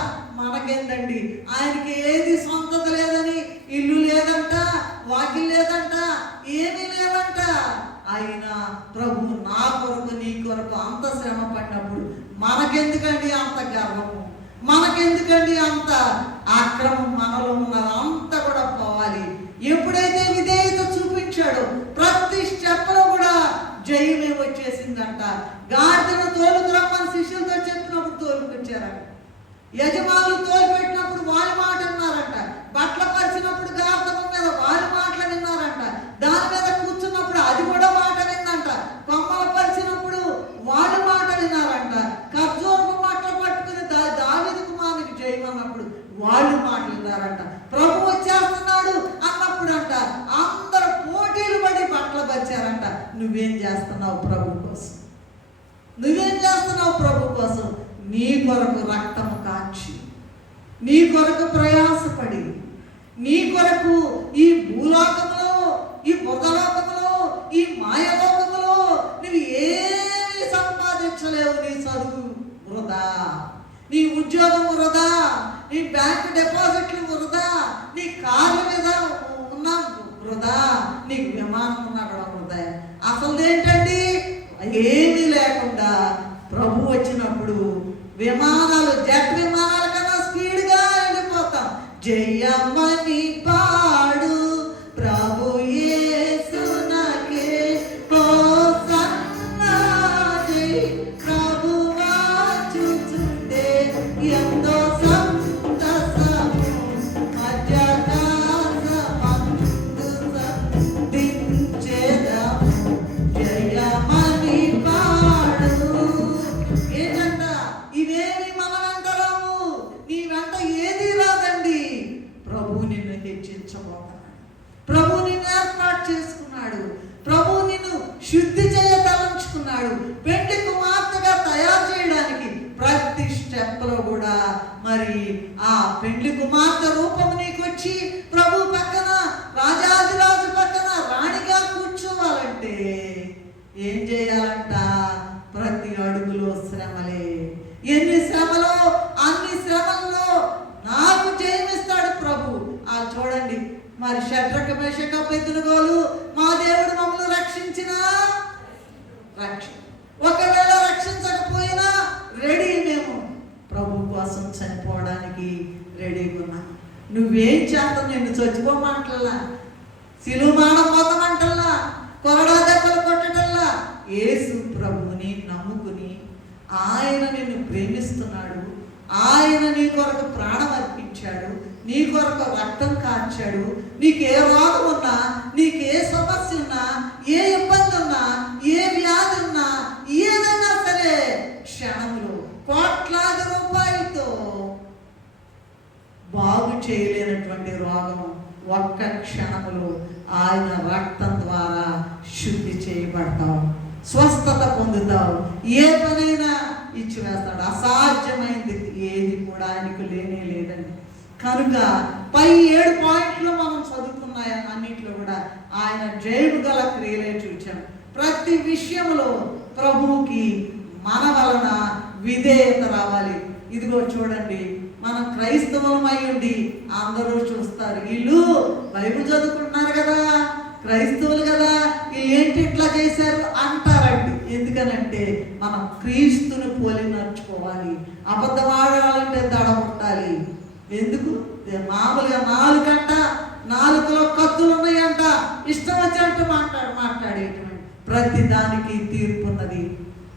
మనకేందండి, ఆయనకి ఏది సొంతత లేదని, ఇల్లు లేదంట, వాకిల్ లేదంట, ఏమీ లేదంట. అయినా ప్రభు నా కొరకు నీ కొరకు అంత శ్రమ పడినప్పుడు మనకెందుకండి అంత గర్వము, మనకెందుకండి అంత అక్రమం? మనలో ఉన్నది అంతా కూడా పోవాలి. ఎప్పుడైతే విధేయత చూపించాడో ప్రతి స్టెప్లో కూడా జయమే వచ్చేసిందంట. గాడిదను తోలుకురమ్మని శిష్యులతో చెప్పినప్పుడు తోలుకొచ్చారంట. అన్నప్పుడు వాళ్ళు మాట్లాడారంట. ప్రభు వచ్చేస్తున్నాడు అన్నప్పుడు అంట అందరూ పోటీలు పడి బట్టలు పరిచారంట. నువ్వేం చేస్తున్నావు ప్రభు కోసం? నువ్వేం చేస్తున్నావు ప్రభు కోసం? నీ కొరకు రక్తము కాచి, నీ కొరకు ప్రయాసపడి, నీ కొరకు ఈ భూలోకంలో, ఈ బుధలోకంలో, ఈ మాయలోకంలో నువ్వు ఏమీ సంపాదించలేవు. నీ చదువు వృధా, నీ ఉద్యోగం వృధా, నీ బ్యాంక్ డిపాజిట్లు వృధా, నీ కార్ల మీద ఉన్న వృధా, నీకు విమానం ఉన్నక్కడ వృధా. అసలు ఏంటండి? ఏమీ లేకుండా ప్రభు వచ్చినప్పుడు విమానాలు, జెట్ విమానాల కన్నా స్పీడ్గా వెళ్ళిపోతాం. జయమని పాడు ప్రభు యేసునకే హోసన్నా జై ప్రభువా చూచుండే ఎంతో సంతసము మధ్యాకాశమందు సంధించేదము. జయమని పాడు. ఏంటంట? ఇవేమి మనం అంటారాము, నీ వెంట ఏది రాదండి. ప్రభు నిన్ను హెచ్చించబోతున్నాడు. ప్రభు నిన్ను ఏర్పాటు చేసుకున్నాడు. ప్రభు నిన్ను శుద్ధి చేయదలుచుకున్నాడు. పెండ్లి కుమార్తెగా తయారు చేయడానికి ప్రతి స్టెప్లో కూడా మరి ఆ పెండ్లి కుమార్తె రూపం నీకు వచ్చి ప్రభు పక్కన, రాజాదిరాజు పక్కన రాణిగా కూర్చోవాలంటే ఏం చేయాలంట? ప్రతి అడుగులో శ్రమలే. ఎన్ని శ్రమలో అన్ని శ్రమల్లో నాకు జయమిస్తాడు ప్రభు. ఆ చూడండి మరి షడ్రక మేషక అబేద్నెగోలు, మా దేవుడు మమ్మల్ని రక్షించిన ఒకవేళ రక్షించకపోయినా రెడీ, మేము ప్రభు కోసం చనిపోవడానికి రెడీగా ఉన్నాం. నువ్వేం చేస్తావు? నిన్ను చచ్చిపోమంటల్లా, సిలుమానం పోతామంటల్లా, కొరడా దెబ్బలు కొట్టటల్లా. యేసు ప్రభుని నమ్ముకుని ఆయన నిన్ను ప్రేమిస్తున్నాడు. ఆయన నీ కొరకు ప్రాణం అర్పించాడు, నీ కొరకు రక్తం కార్చాడు. నీకు ఏ రోగం ఉన్నా, నీకు ఏ సమస్య ఉన్నా, ఏ ఇబ్బంది ఉన్నా, ఏ వ్యాధి ఉన్నా, ఏదైనా సరే క్షణంలో కోట్లాది రూపాయలతో బాగు చేయలేనటువంటి రోగం ఒక్క క్షణంలో ఆయన రక్తం ద్వారా శుద్ధి చేయబడతావు, స్వస్థత పొందుతావు. ఏ పనైనా ఇచ్చివేస్తాడు. అసాధ్యమైంది ఏది కూడా ఆయనకు లేనే లేదండి. కనుక పై 7 పాయింట్లు మనం చదువుకున్నాయి అన్నింటిలో కూడా ఆయన జయము గల క్రియలే చూచాం. ప్రతి విషయంలో ప్రభువుకి మన వలన విధేయత రావాలి. ఇదిగో చూడండి, మనం క్రైస్తవులమై ఉండి అందరూ చూస్తారు, వీళ్ళు బైబిల్ చదువుకుంటున్నారు కదా, క్రైస్తవులు కదా, వీళ్ళు ఏంటి ఇట్లా చేశారు అంటారండి. ఎందుకనంటే మనం క్రీస్తుని పోలి నడుచుకోవాలి. అబద్ధం ఆడాలంటే దడముట్టాలి. ఎందుకు? మామూలుగా నాలుగులో కత్తులు ఉన్నాయంట, ఇష్టం వచ్చినట్టు మాట్లాడేటువంటి ప్రతి దానికి తీర్పున్నది.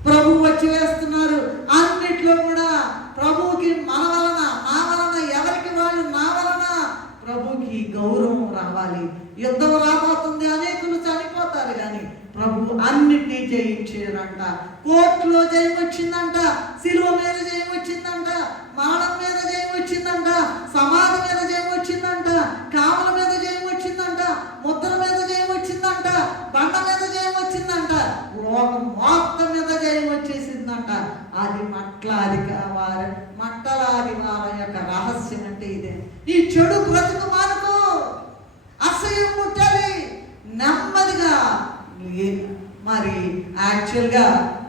ప్రభు వచ్చి వేస్తున్నారు. అన్నిట్లో కూడా ప్రభువుకి మన వలన, నా వలన, ఎవరికి వాళ్ళు నా వలన ప్రభుకి గౌరవం రావాలి. యుద్ధం రాబోతుంది, అనేకులు చనిపోతారు, కానీ ప్రభు అన్నిటినీ జయించారంట. కోర్టులో జయం వచ్చిందంట, శిలువ మీద జయం వచ్చిందంట, మాడం మీద జయం వచ్చిందంట, సమాధి మీద జయం వచ్చిందంట, కాముల మీద జయం వచ్చిందంట, ముద్ర మీద జయం వచ్చిందంట, బండ మీద జయం వచ్చిందంట, లోకం మొత్తం మీద జయం వచ్చేసిందంట. అది మట్టలాది వారి యొక్క రహస్యం అంటే ఇదే. ఈ చెడు బ్రతుకు మానుకో, అసహ్యం పుట్టాలి, నెమ్మదిగా. మరి యాక్చువల్గా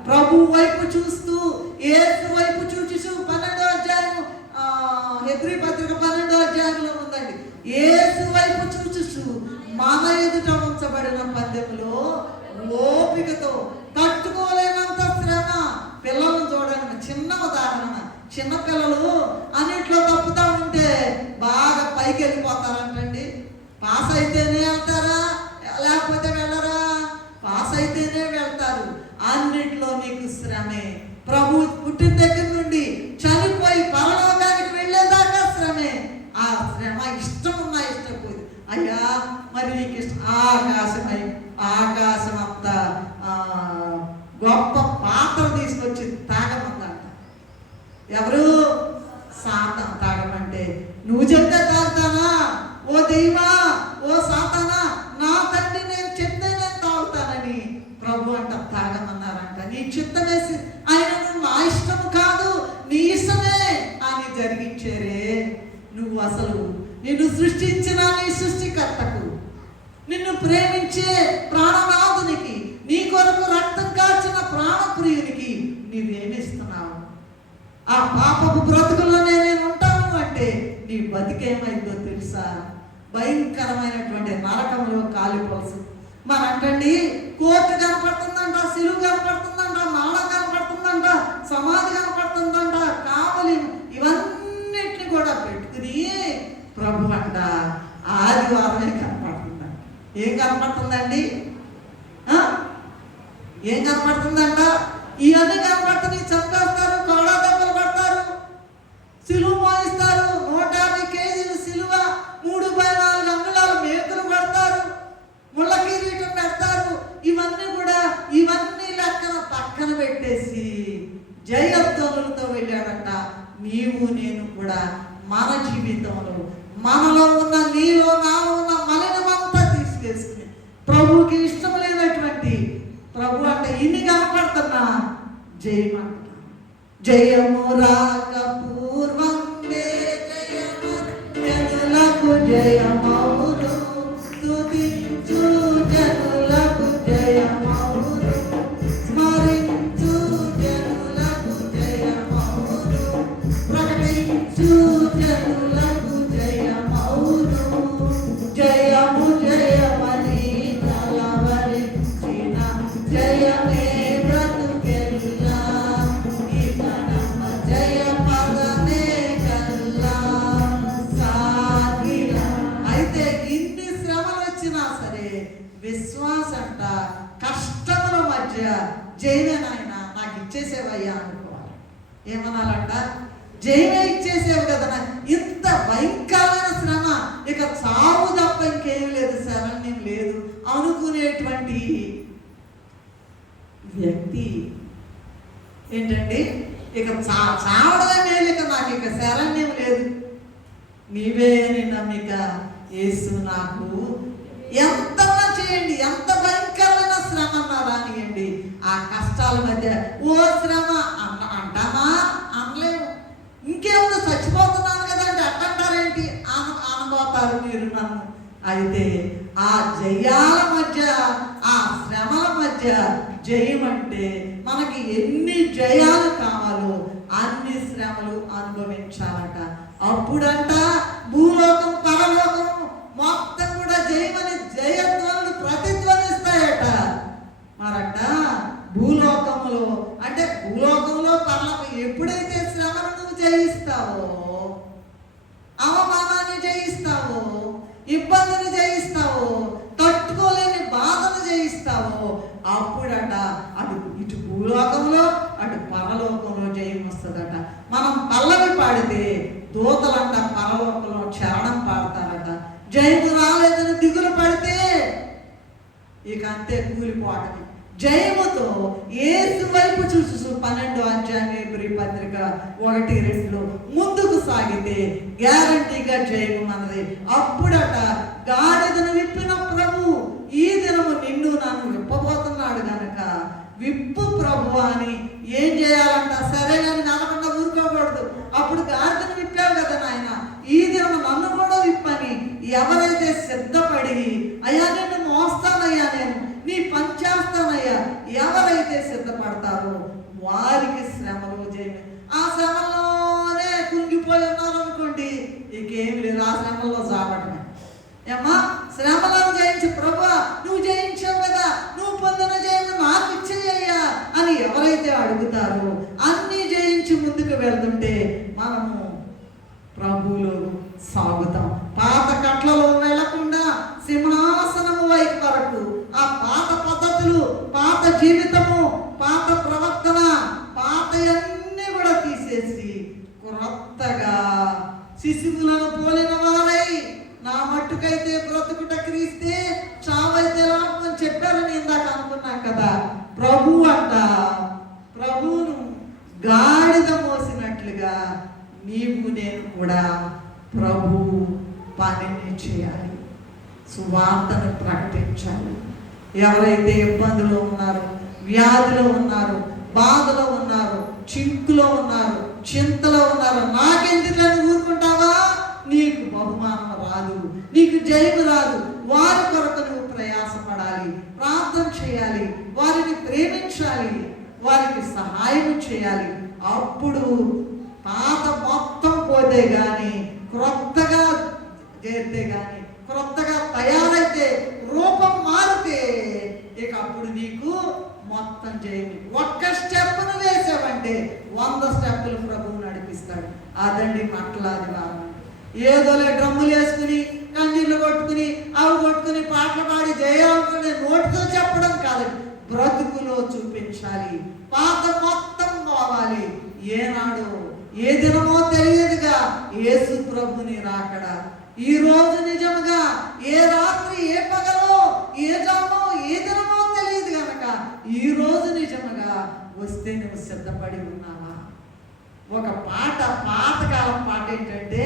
ప్రభు వైపు చూస్తూ, యేసు వైపు చూచు 12వ అధ్యాయం హెబ్రీ పత్రిక 12వ అధ్యాయంలో ఉందండి. యేసు వైపు చూచు మన ఎదుట ఉంచబడిన పందెములో ఓపికతో తట్టుకోలేనంత శ్రమ. పిల్లలను చూడండి, చిన్న ఉదాహరణ. చిన్న పిల్లలు అన్నిట్లో తప్పుతా ఉంటే బాగా పైకి వెళ్ళిపోతారంటండి. పాస్ అయితేనే వెళ్తారా, లేకపోతే వెళ్ళరా? పాస్ అయితేనే వెళ్తారు. అన్నిట్లో నీకు శ్రమే. ప్రభు పుట్టిన దగ్గర నుండి చనిపోయి పరలోకానికి వెళ్ళేదాకా శ్రమే. ఆ శ్రమ ఇష్టం ఉన్నా ఇష్టపోయింది. అయ్యా మరి నీకు ఇష్టం, ఆకాశం అంత గొప్ప పాత్ర తీసుకొచ్చి తాగమందంట. ఎవరు? సాతాను తాగ తాగమంటే నువ్వు చెప్తే తాగుతానా? ఓ దైవా, ఓ సాతానా, నా తండ్రి నేను చెప్తే నేను తాగుతానని ప్రభు అంట తాగమన్నారంట. నీ చిత్తం వేసి ఆయన నా ఇష్టము కాదు నీ ఇష్టమే అని జరిగించారే. నువ్వు అసలు నిన్ను సృష్టించిన నీ సృష్టికర్తకు, నిన్ను ప్రేమించే ప్రాణనాథునికి, నీ కొరకు రక్తం కాల్చిన ప్రాణప్రియునికి నీవేమిస్తున్నావు? ఆ పాపపు బ్రతుకుల్లోనే నేను ఉంటాను అంటే నీ బతికేమైందో తెలుసా? భయంకరమైనటువంటి నరకంలో కాలిపోల్సు. మరంటండి కోర్టు కనపడుతుందంట, సిలువ కనపడుతుందంట, మరణం కనపడుతుందంట, సమాధి కనపడుతుందంట, కావలి, ఇవన్నిటిని కూడా పెట్టుకుని ప్రభు అంట ఆదివారమే కనపడుతుందంట. ఏం కనపడుతుందండి? ఏం కనపడుతుందంట? ఇవన్నీ కనపడుతుంది. చంపేస్తారు, కోడా దెబ్బలు పడతారు, సిలువ మోయిస్తారు, 150 కేజీలు సిలువ, 3/4 అంగుళాలు మేకులు పడతారు, ముళ్ళ కిరీటం పెడతారు. ఇవన్నీ లెక్కన పక్కన పెట్టేసి జయధ్వనులతో వెళ్ళాడట. నీవు నేను కూడా మన జీవితంలో మనలో ఉన్న, నీలో నాలో ఉన్న మలినమంతా తీసుకేసుకుని ప్రభువుకి ఇష్టం లేనటువంటి ప్రభు అంటే ఇన్ని కనపడుతున్నా జయమంటున్నా. జయము రాక పూర్వందే జయము జనులకు జయమౌరు, స్తుతించు జనులకు జయమౌరు, స్మరించు జనులకు జయమౌరు, ప్రకటించు జనులకు జయమౌరు. జయము జయమని తలవరించిన జయమే బ్రతుకెల్లా, ఇతనమ్మ జయ పదమే కల్లా సాగిలా. అయితే ఇన్ని శ్రమలు వచ్చినా సరే విశ్వాసంట కష్టముల మధ్య జయమే నాయన నాకు ఇచ్చేసేవయ్యా అనుకోవాలి. ఏమనాలంట? జయమే ఇచ్చేసేవు కదా, ఇంత భయంకరమైన శ్రమ, ఇక చావు తప్ప ఇంకేం లేదు, శరణ్యం లేదు అనుకునేటువంటి వ్యక్తి ఏంటండి, ఇక చావడమే మేలు, ఇక నాకు ఇక శరణ్యం లేదు, నీవే నమ్మిక యేసు నాకు ఎంతగా చేయండి, ఎంత భయంకరమైన శ్రమ అన్నా రానియండి. ఆ కష్టాల మధ్య ఓ శ్రమ అంటామా? అనలేము. ఇంకేముంది, చచ్చిపోతున్నాను కదండి అట్టంటారేంటి? అనబోతారు మీరు నన్ను. అయితే ఆ జయాల మధ్య, ఆ శ్రమల మధ్య జయం అంటే మనకి ఎన్ని జయాలు కావాలో అన్ని శ్రమలు అనుభవించాలంట. అప్పుడంట భూలోకం పరలోకం మొత్తం కూడా జయమని జయధ్వనులు ప్రతిధ్వనిస్తాయట. మరట భూలోకంలో అంటే భూలోకంలో పరలోకం ఎప్పుడైతే శ్రమను నువ్వు జయిస్తావో, అవమానాన్ని జయిస్తావో, ఇబ్బందిని జయిస్తావో, తట్టుకోలేని బాధను జయిస్తావో, అప్పుడట అటు ఇటు భూలోకంలో అటు పరలోకంలో జయం వస్తుందట. మనం పల్లవి పాడితే దూతలంట పరలోకంలో చరణం పాడతారట. జయము రాలేదని దిగులు పడితే ఇక అంతే కూలిపోవటమే. జయముతో యేసు వైపు చూసు 12వ అధ్యాయం హెబ్రీ పత్రిక 1-2 ముందుకు సాగితే గ్యారంటీగా జయము మనది. అప్పుడట గాడిదను విప్పిన ప్రభు ఈ దినము నిన్ను నన్ను విప్పబోతున్నాడు గనక విప్పు ప్రభు అని ఏం చేయాలంట? సరే అని నలకుండా ఊరుకోకూడదు. అప్పుడు గాడిదను విప్పావు కదా నాయన, ఈ దినము నన్ను కూడా విప్పని ఎవరైతే సిద్ధపడి అయ్యా నిన్ను మోస్తానయ్యా, నేను నీ పని చేస్తానయ్యా, ఎవరైతే సిద్ధపడతారో వారికి శ్రమలు జయం. ఆ శ్రమల్లోనే కుంగిపోయి ఉన్నారనుకోండి, ఇంకేమి లేదు, ఆ శ్రమల్లో సాగటమే. ఏమ్మా, శ్రమలను జయించి ప్రభువా నువ్వు జయించావు కదా, నువ్వు పొందిన జయం నాకు ఇచ్చేయ్యా అని ఎవరైతే అడుగుతారో అన్నీ జయించి ముందుకు వెళ్తుంటే మనము ప్రభువులో సాగుతాం. పాత కట్లలో వెళ్లకుండా సింహాసనము వైపు వరకు ఆ పాత పద్ధతులు, పాత జీవితము, పాత ప్రవర్తన, పాతయన్నీ కూడా తీసేసి క్రొత్తగా శిశువులను పోలిన వారై, నా మట్టుకైతే బ్రతుకుట క్రీస్తే చావైతే లాభం అని చెప్పారని ఇందాక అనుకున్నాం కదా. ప్రభు అంట ప్రభువును గాడిద మోసినట్లుగా నీవు నేను కూడా ప్రభు పనిని చేయాలి, సువార్తను ప్రకటించాలి. ఎవరైతే ఇబ్బందులో ఉన్నారో, వ్యాధిలో ఉన్నారు, బాధలో ఉన్నారు, చింకులో ఉన్నారు, చింతలో ఉన్నారు, నాకెందుకని ఊరుకుంటావా? నీకు బహుమానం రాదు, నీకు జయము రాదు. వారి కొరకు నువ్వు ప్రయాసపడాలి, ప్రార్థన చేయాలి, వారిని ప్రేమించాలి, వారికి సహాయం చేయాలి. అప్పుడు పాత మొత్తం పోతే కానీ, క్రొత్తగా చేస్తే కానీ, క్రొత్తగా తయారైతే, రూపం మారితే ఇక అప్పుడు నీకు మొత్తం చేయని. ఒక్క స్టెప్ను వేసావంటే 100 స్టెప్పులు ప్రభువు నడిపిస్తాడు. అదండి మట్లాది వారం. ఏదోలే డ్రమ్ములు వేసుకుని, కన్నీళ్ళు కొట్టుకుని, అవి కొట్టుకుని, పాటలు పాడి జయాలనుకునే నోటితో చెప్పడం కాదండి, బ్రతుకులో చూపించాలి. పాత మొత్తం పోవాలి. ఏనాడు ఏ దినమో తెలియదుగా యేసు ప్రభుని రాకడ. ఈ రోజు నిజముగా ఏ రాత్రి, ఏ పగలో, ఏ జామో, ఏ దినమో తెలియదు గనక ఈ రోజు నిజముగా వస్తే నువ్వు సిద్ధపడి ఉన్నావా? ఒక పాట, పాతకాలం పాట ఏంటంటే,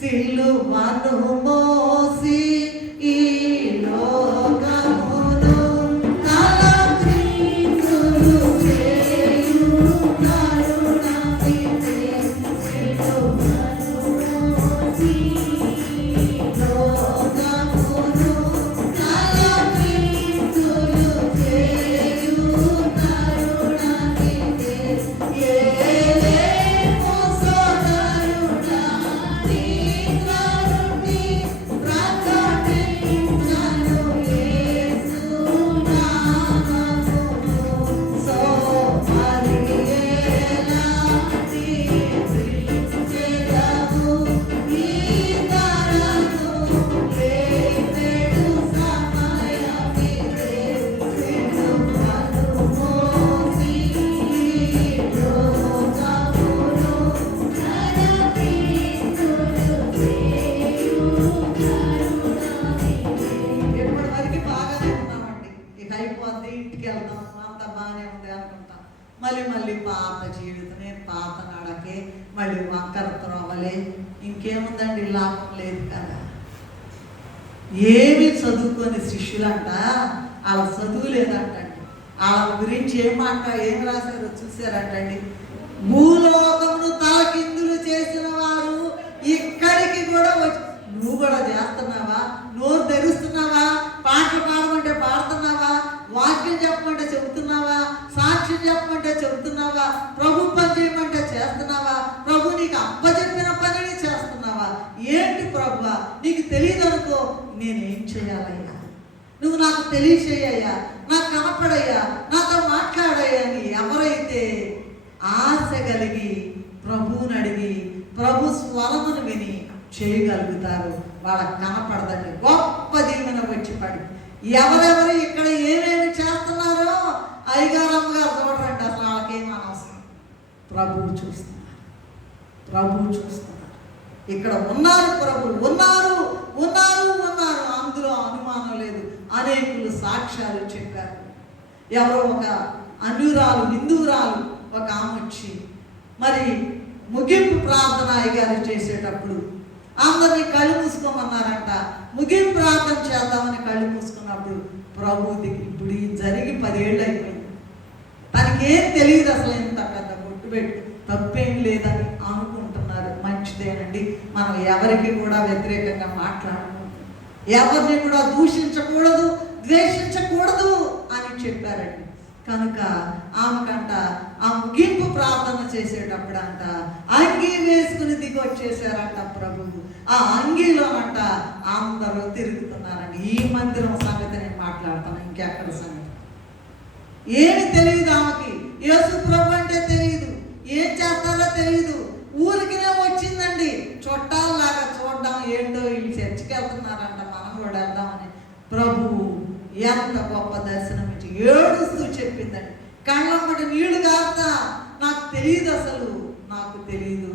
సిలువను మోసి ఈ లోకమును తలక్రిందులు చేయు కరుణానిధి, సిలువను మోసి లోకమును తలక్రిందులు చేయు కరుణానిధి, ఏలేము సోదరుడా నీ కరుణి ప్రకటించను యేసు నామమును, సోమరియేలా తీర్చెదవు ఈ తరము, లేపెడు సమయమిదే, సిలువను మోసి ఈ లోకమును తలక్రిందులు చేయు కరుణానిధి. ఇప్పటి వరకు బాగానే ఉన్నామండి, ఇక అయిపోద్ది, ఇంటికి వెళ్దాం, అంత బాగానే ఉంది అనుకుంటాం. మళ్ళీ పాత జీవితం, నేను పాత నడకే, మళ్ళీ వంకర త్రోవలే, ఇంకేముందండి, లాభం లేదు కదా. ఏమి చదువుకొని శిష్యులంట, వాళ్ళ చదువు లేదంటండి. వాళ్ళ గురించి ఏం రాశారో చూసారంటండి. భూలోకమును తలకిందులు చేసిన వారు ఇక్కడికి కూడా వచ్చి, నువ్వు కూడా చేస్తున్నావా? నోరు తెరుస్తున్నావా? పాటలు పాడమంటే పాడుతున్నావా? వాక్యం చెప్పమంటే చెబుతున్నావా? సాక్ష్యం చెప్పమంటే చెబుతున్నావా? ప్రభు పని చేయమంటే చేస్తున్నావా? ప్రభు నీకు అప్పచెప్పిన పనిని చేస్తున్నావా? ఏంటి ప్రభువా, నీకు తెలియదు అనుకో, నేనేం చేయాలయ్యా? నువ్వు నాకు తెలియచేయ్యా, నాకు కనపడయ్యా, నాతో మాట్లాడయ్యా అని ఎవరైతే ఆశ కలిగి ప్రభువుని అడిగి ప్రభు స్వరమును విని చేయగలుగుతారు, వాళ్ళకి కనపడదండి గొప్ప దీవెన వచ్చి పడి. ఎవరెవరు ఇక్కడ ఏమేమి చేస్తున్నారో అయ్యగారు అమ్మగారు చూడరండి, అసలు వాళ్ళకేం అనవసరం. ప్రభువు చూస్తున్నారు, ప్రభువు చూస్తున్నారు. ఇక్కడ ఉన్నారు, ప్రభు ఉన్నారు, ఉన్నారు, ఉన్నారు, అందులో అనుమానం లేదు. అనేకులు సాక్ష్యాలు చెప్పారు. ఎవరో ఒక అన్యురాలు, హిందువురాలు ఒక ఆమె వచ్చి మరి ముగింపు ప్రార్థన అయ్యగారు చేసేటప్పుడు అందరినీ కళ్ళు మూసుకోమన్నారంట. ముగింపు ప్రార్థన చేద్దామని కళ్ళు మూసుకున్నప్పుడు ప్రభువుకి ఇప్పుడు జరిగి 10 ఏళ్ళు అయిపోయింది. తనకేం తెలియదు అసలు, ఎంత పెద్ద బొట్టు పెట్టి తప్పేం లేదని అనుకుంటున్నారు. మంచిదేనండి, మనం ఎవరికి కూడా వ్యతిరేకంగా మాట్లాడకూడదు, ఎవరిని కూడా దూషించకూడదు, ద్వేషించకూడదు అని చెప్పారండి. కనుక ఆమెకంట ఆ ముగింపు ప్రార్థన చేసేటప్పుడంట అంగీ వేసుకుని దిగి వచ్చేసారంట ప్రభువు. ఆ అంగీలోనంట అందరూ తిరుగుతున్నారండి. ఈ మందిరం సంగతి నేను మాట్లాడతాను, ఇంకెక్కడ సంగతి ఏమి తెలియదు ఆమెకి. యేసు ప్రభు అంటే తెలియదు, ఏం చేస్తారో తెలియదు. ఊరికినే వచ్చిందండి, చుట్టాలలాగా చూడడం. ఏంటో వీళ్ళు చర్చికి వెళ్తున్నారంట, మనం కూడా వెళ్దామని. ప్రభువు ఎంత గొప్ప దర్శనం ఇచ్చి ఏడుస్తూ చెప్పిందండి. కళ్ళమ్మటి నీళ్లు కాస్తా, నాకు తెలియదు, అసలు నాకు తెలియదు,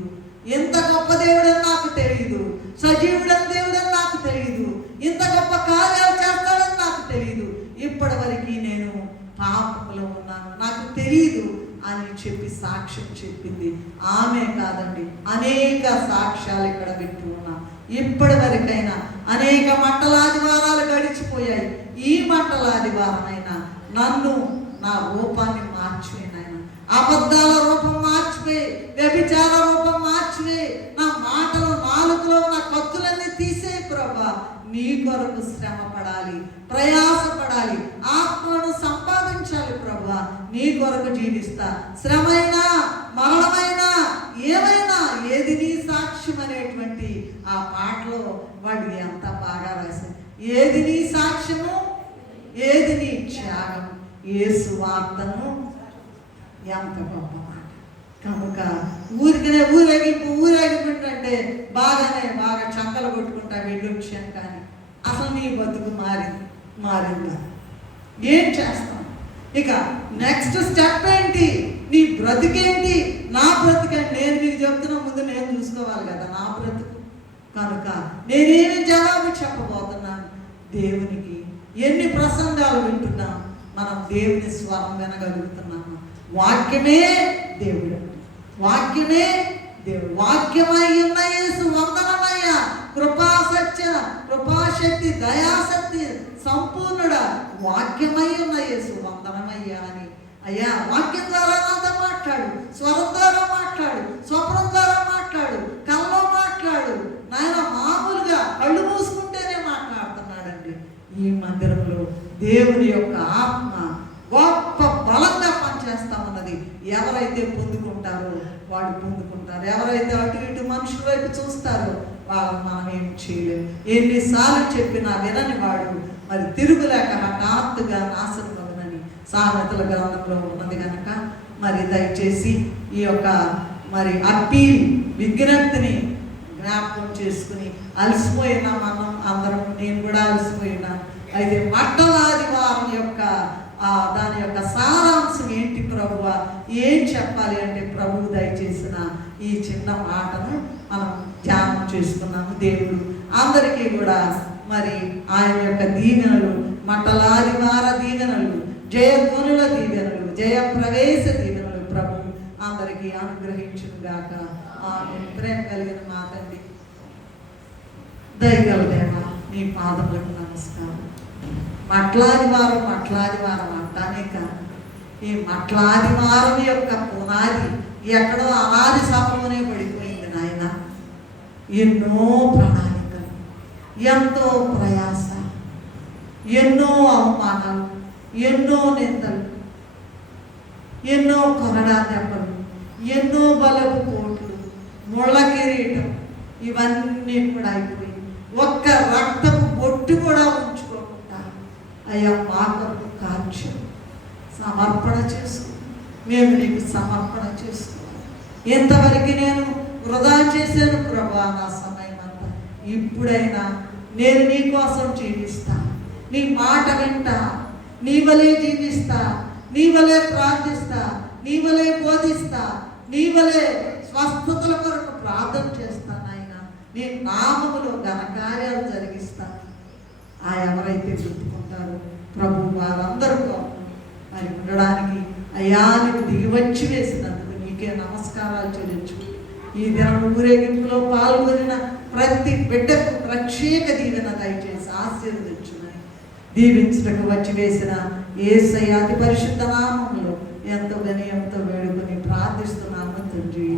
ఎంత గొప్ప దేవుడని నాకు తెలియదు, సజీవుడని దేవుడని నాకు తెలియదు, ఇంత గొప్ప కార్యాలు చేస్తాడని నాకు తెలియదు, ఇప్పటి వరకు నేను పాపంలో ఉన్నాను, నాకు తెలియదు అని చెప్పి సాక్షి సాక్ష్యం చెప్పింది. ఆమె కాదండి, అనేక సాక్ష్యాలు ఇక్కడ వింటూ ఉన్నాం. ఇప్పటి వరకైనా అనేక మంటలాదివారాలు గడిచిపోయాయి. ఈ మంటలాదివారమైనా నన్ను, నా రూపాన్ని మార్చిపోయినాయన, అబద్ధాల రూపం మార్చిపోయి, వ్యభిచార రూపం మార్చిపోయి, నా మాటలు నాలుగులో ఉన్న కత్తులన్నీ తీసేయి ప్రభా. నీ కొరకు శ్రమ పడాలి, ప్రయాసపడాలి, ఆత్మను సంపాదించాలి ప్రభా. నీ కొరకు జీవిస్తా. శ్రమైనా, మరణమైనా, ఏమైనా ఏది నీ సాక్ష్యం అనేటువంటి ఆ పాటలో వాడు ఎంత బాగా రాశారు. ఏది నీ సాక్ష్యము, ఏది నీ త్యాగం, యేసు వార్తను ఎంత గొప్ప మాట. కనుక ఊరేగింపు అంటే బాగా చంకలు కొట్టుకుంటా వెళ్ళొచ్చాను, కానీ అసలు నీ బతుకు మారిందా? ఏం చేస్తాం? ఇక నెక్స్ట్ స్టెప్ ఏంటి? నీ బ్రతికేంటి? నా బ్రతికండి. నేను మీకు చెప్తున్నా, ముందు నేను చూసుకోవాలి కదా నా బ్రతుకు. కనుక నేనేమి జవాబు చెప్పబోతున్నాను దేవునికి? ఎన్ని ప్రసంగాలు వింటున్నాం, మనం దేవుని స్వరం వినగలుగుతున్నాము. వాక్యమే దేవుడు, వాక్యమే దేవుడు. వాక్యమై ఉన్న యేసు వందనమయ్యా. కృపాసత్య, కృపాశక్తి, దయాశక్తి సంపూర్ణుడా, వాక్యమై ఉన్న యేసు వందనమయ్యా అని. అయ్యా, వాక్యం ద్వారా నాతో మాట్లాడు, స్వరం ద్వారా మాట్లాడు, స్వప్నం ద్వారా మాట్లాడు, కల్లో మాట్లాడు. నాయన మామూలుగా కళ్ళు మూసుకుంటేనే మాట్లాడుతున్నాడండి. ఈ మందిరంలో దేవుని యొక్క ఆత్మ గొప్ప బలంగా పనిచేస్తా ఉన్నది. ఎవరైతే పొందుకుంటారో వాడు పొందుకుంటారు. ఎవరైతే అటు ఇటు మనుషుల వైపు చూస్తారో వాళ్ళని మనం ఏం చేయలేము. ఎన్నిసార్లు చెప్పినా వినని వాడు మరి తిరుగులేక హఠాత్తుగా నాశనమగునని సామెతల గ్రంథంలో ఉన్నది కనుక మరి దయచేసి ఈ యొక్క మరి అప్పీల్ విజ్ఞప్తిని జ్ఞాపకం చేసుకుని, అలసిపోయినా మనం అందరం, నేను కూడా అలసిపోయినా. అయితే మంటలాదివారం యొక్క దాని యొక్క సారాంశం ఏంటి ప్రభువా, ఏం చెప్పాలి అంటే ప్రభువు దయచేసిన ఈ చిన్న మాటను మనం ధ్యానం చేసుకున్నాము. దేవుడు అందరికీ కూడా మరి ఆయన యొక్క దీవెనలు, మంటలాదివార దీవెనలు, జయధ్వనుల దీవెనలు, జయ ప్రవేశ దీవెనలు ప్రభు అందరికీ అనుగ్రహించును గాక. ఆమేన్. ప్రేమ కలిగిన మా తండ్రి, దయగల దేవా, నీ పాదములకు నమస్కారం. మట్లాదివారం అంటానే కాదు, ఈ మట్లాదివారం యొక్క పునాది ఎక్కడో అనాది సమయంలోనే పడిపోయింది నాయన. ఎన్నో ప్రణాళికలు, ఎంతో ప్రయాస, ఎన్నో అవమానాలు, ఎన్నో నిందలు, ఎన్నో కొరడా దెబ్బలు, ఎన్నో బలపు పోట్లు, ముళ్ళ కిరీటం, ఇవన్నీ కూడా అయిపోయింది. ఒక్క రక్తపు బొట్టు కూడా ఉంచుకోకుండా అయ్యా మా కొరకు కార్యం సమర్పణ చేసుకో. మేము నీకు సమర్పణ చేసుకోవాలి. ఎంతవరకు నేను వృధా చేశాను ప్రభా నా సమయం అంతా. ఇప్పుడైనా నేను నీ కోసం జీవిస్తా, నీ మాట వింటా, నీ వలే జీవిస్తా, నీ వలే ప్రార్థిస్తా, నీ వలే బోధిస్తా, నీ వలే స్వస్థతల కొరకు ప్రార్థన చేస్తాను ఆయన. నీ నామములో ఘనకార్యాలు జరిగిస్తాను. ఆ ఎవరైతే గుర్తుకుంటారో ప్రభు వారందరూ మరి ఉండడానికి అయ్యా నీకు దిగివచ్చి వేసినందుకు నీకే నమస్కారాలు చెల్లించు. ఈ దినం ఊరేగింపులో పాల్గొనిన ప్రతి బిడ్డకు ప్రత్యేక దీవెన దయచేసి ఆశీర్వదించున్నాయి. దీవించుటకు వచ్చి వేసిన యేసయ్య అతి పరిశుద్ధ నామములో ఎంతో వినయంతో వేడుకొని ప్రార్థిస్తున్నాము తండ్రి.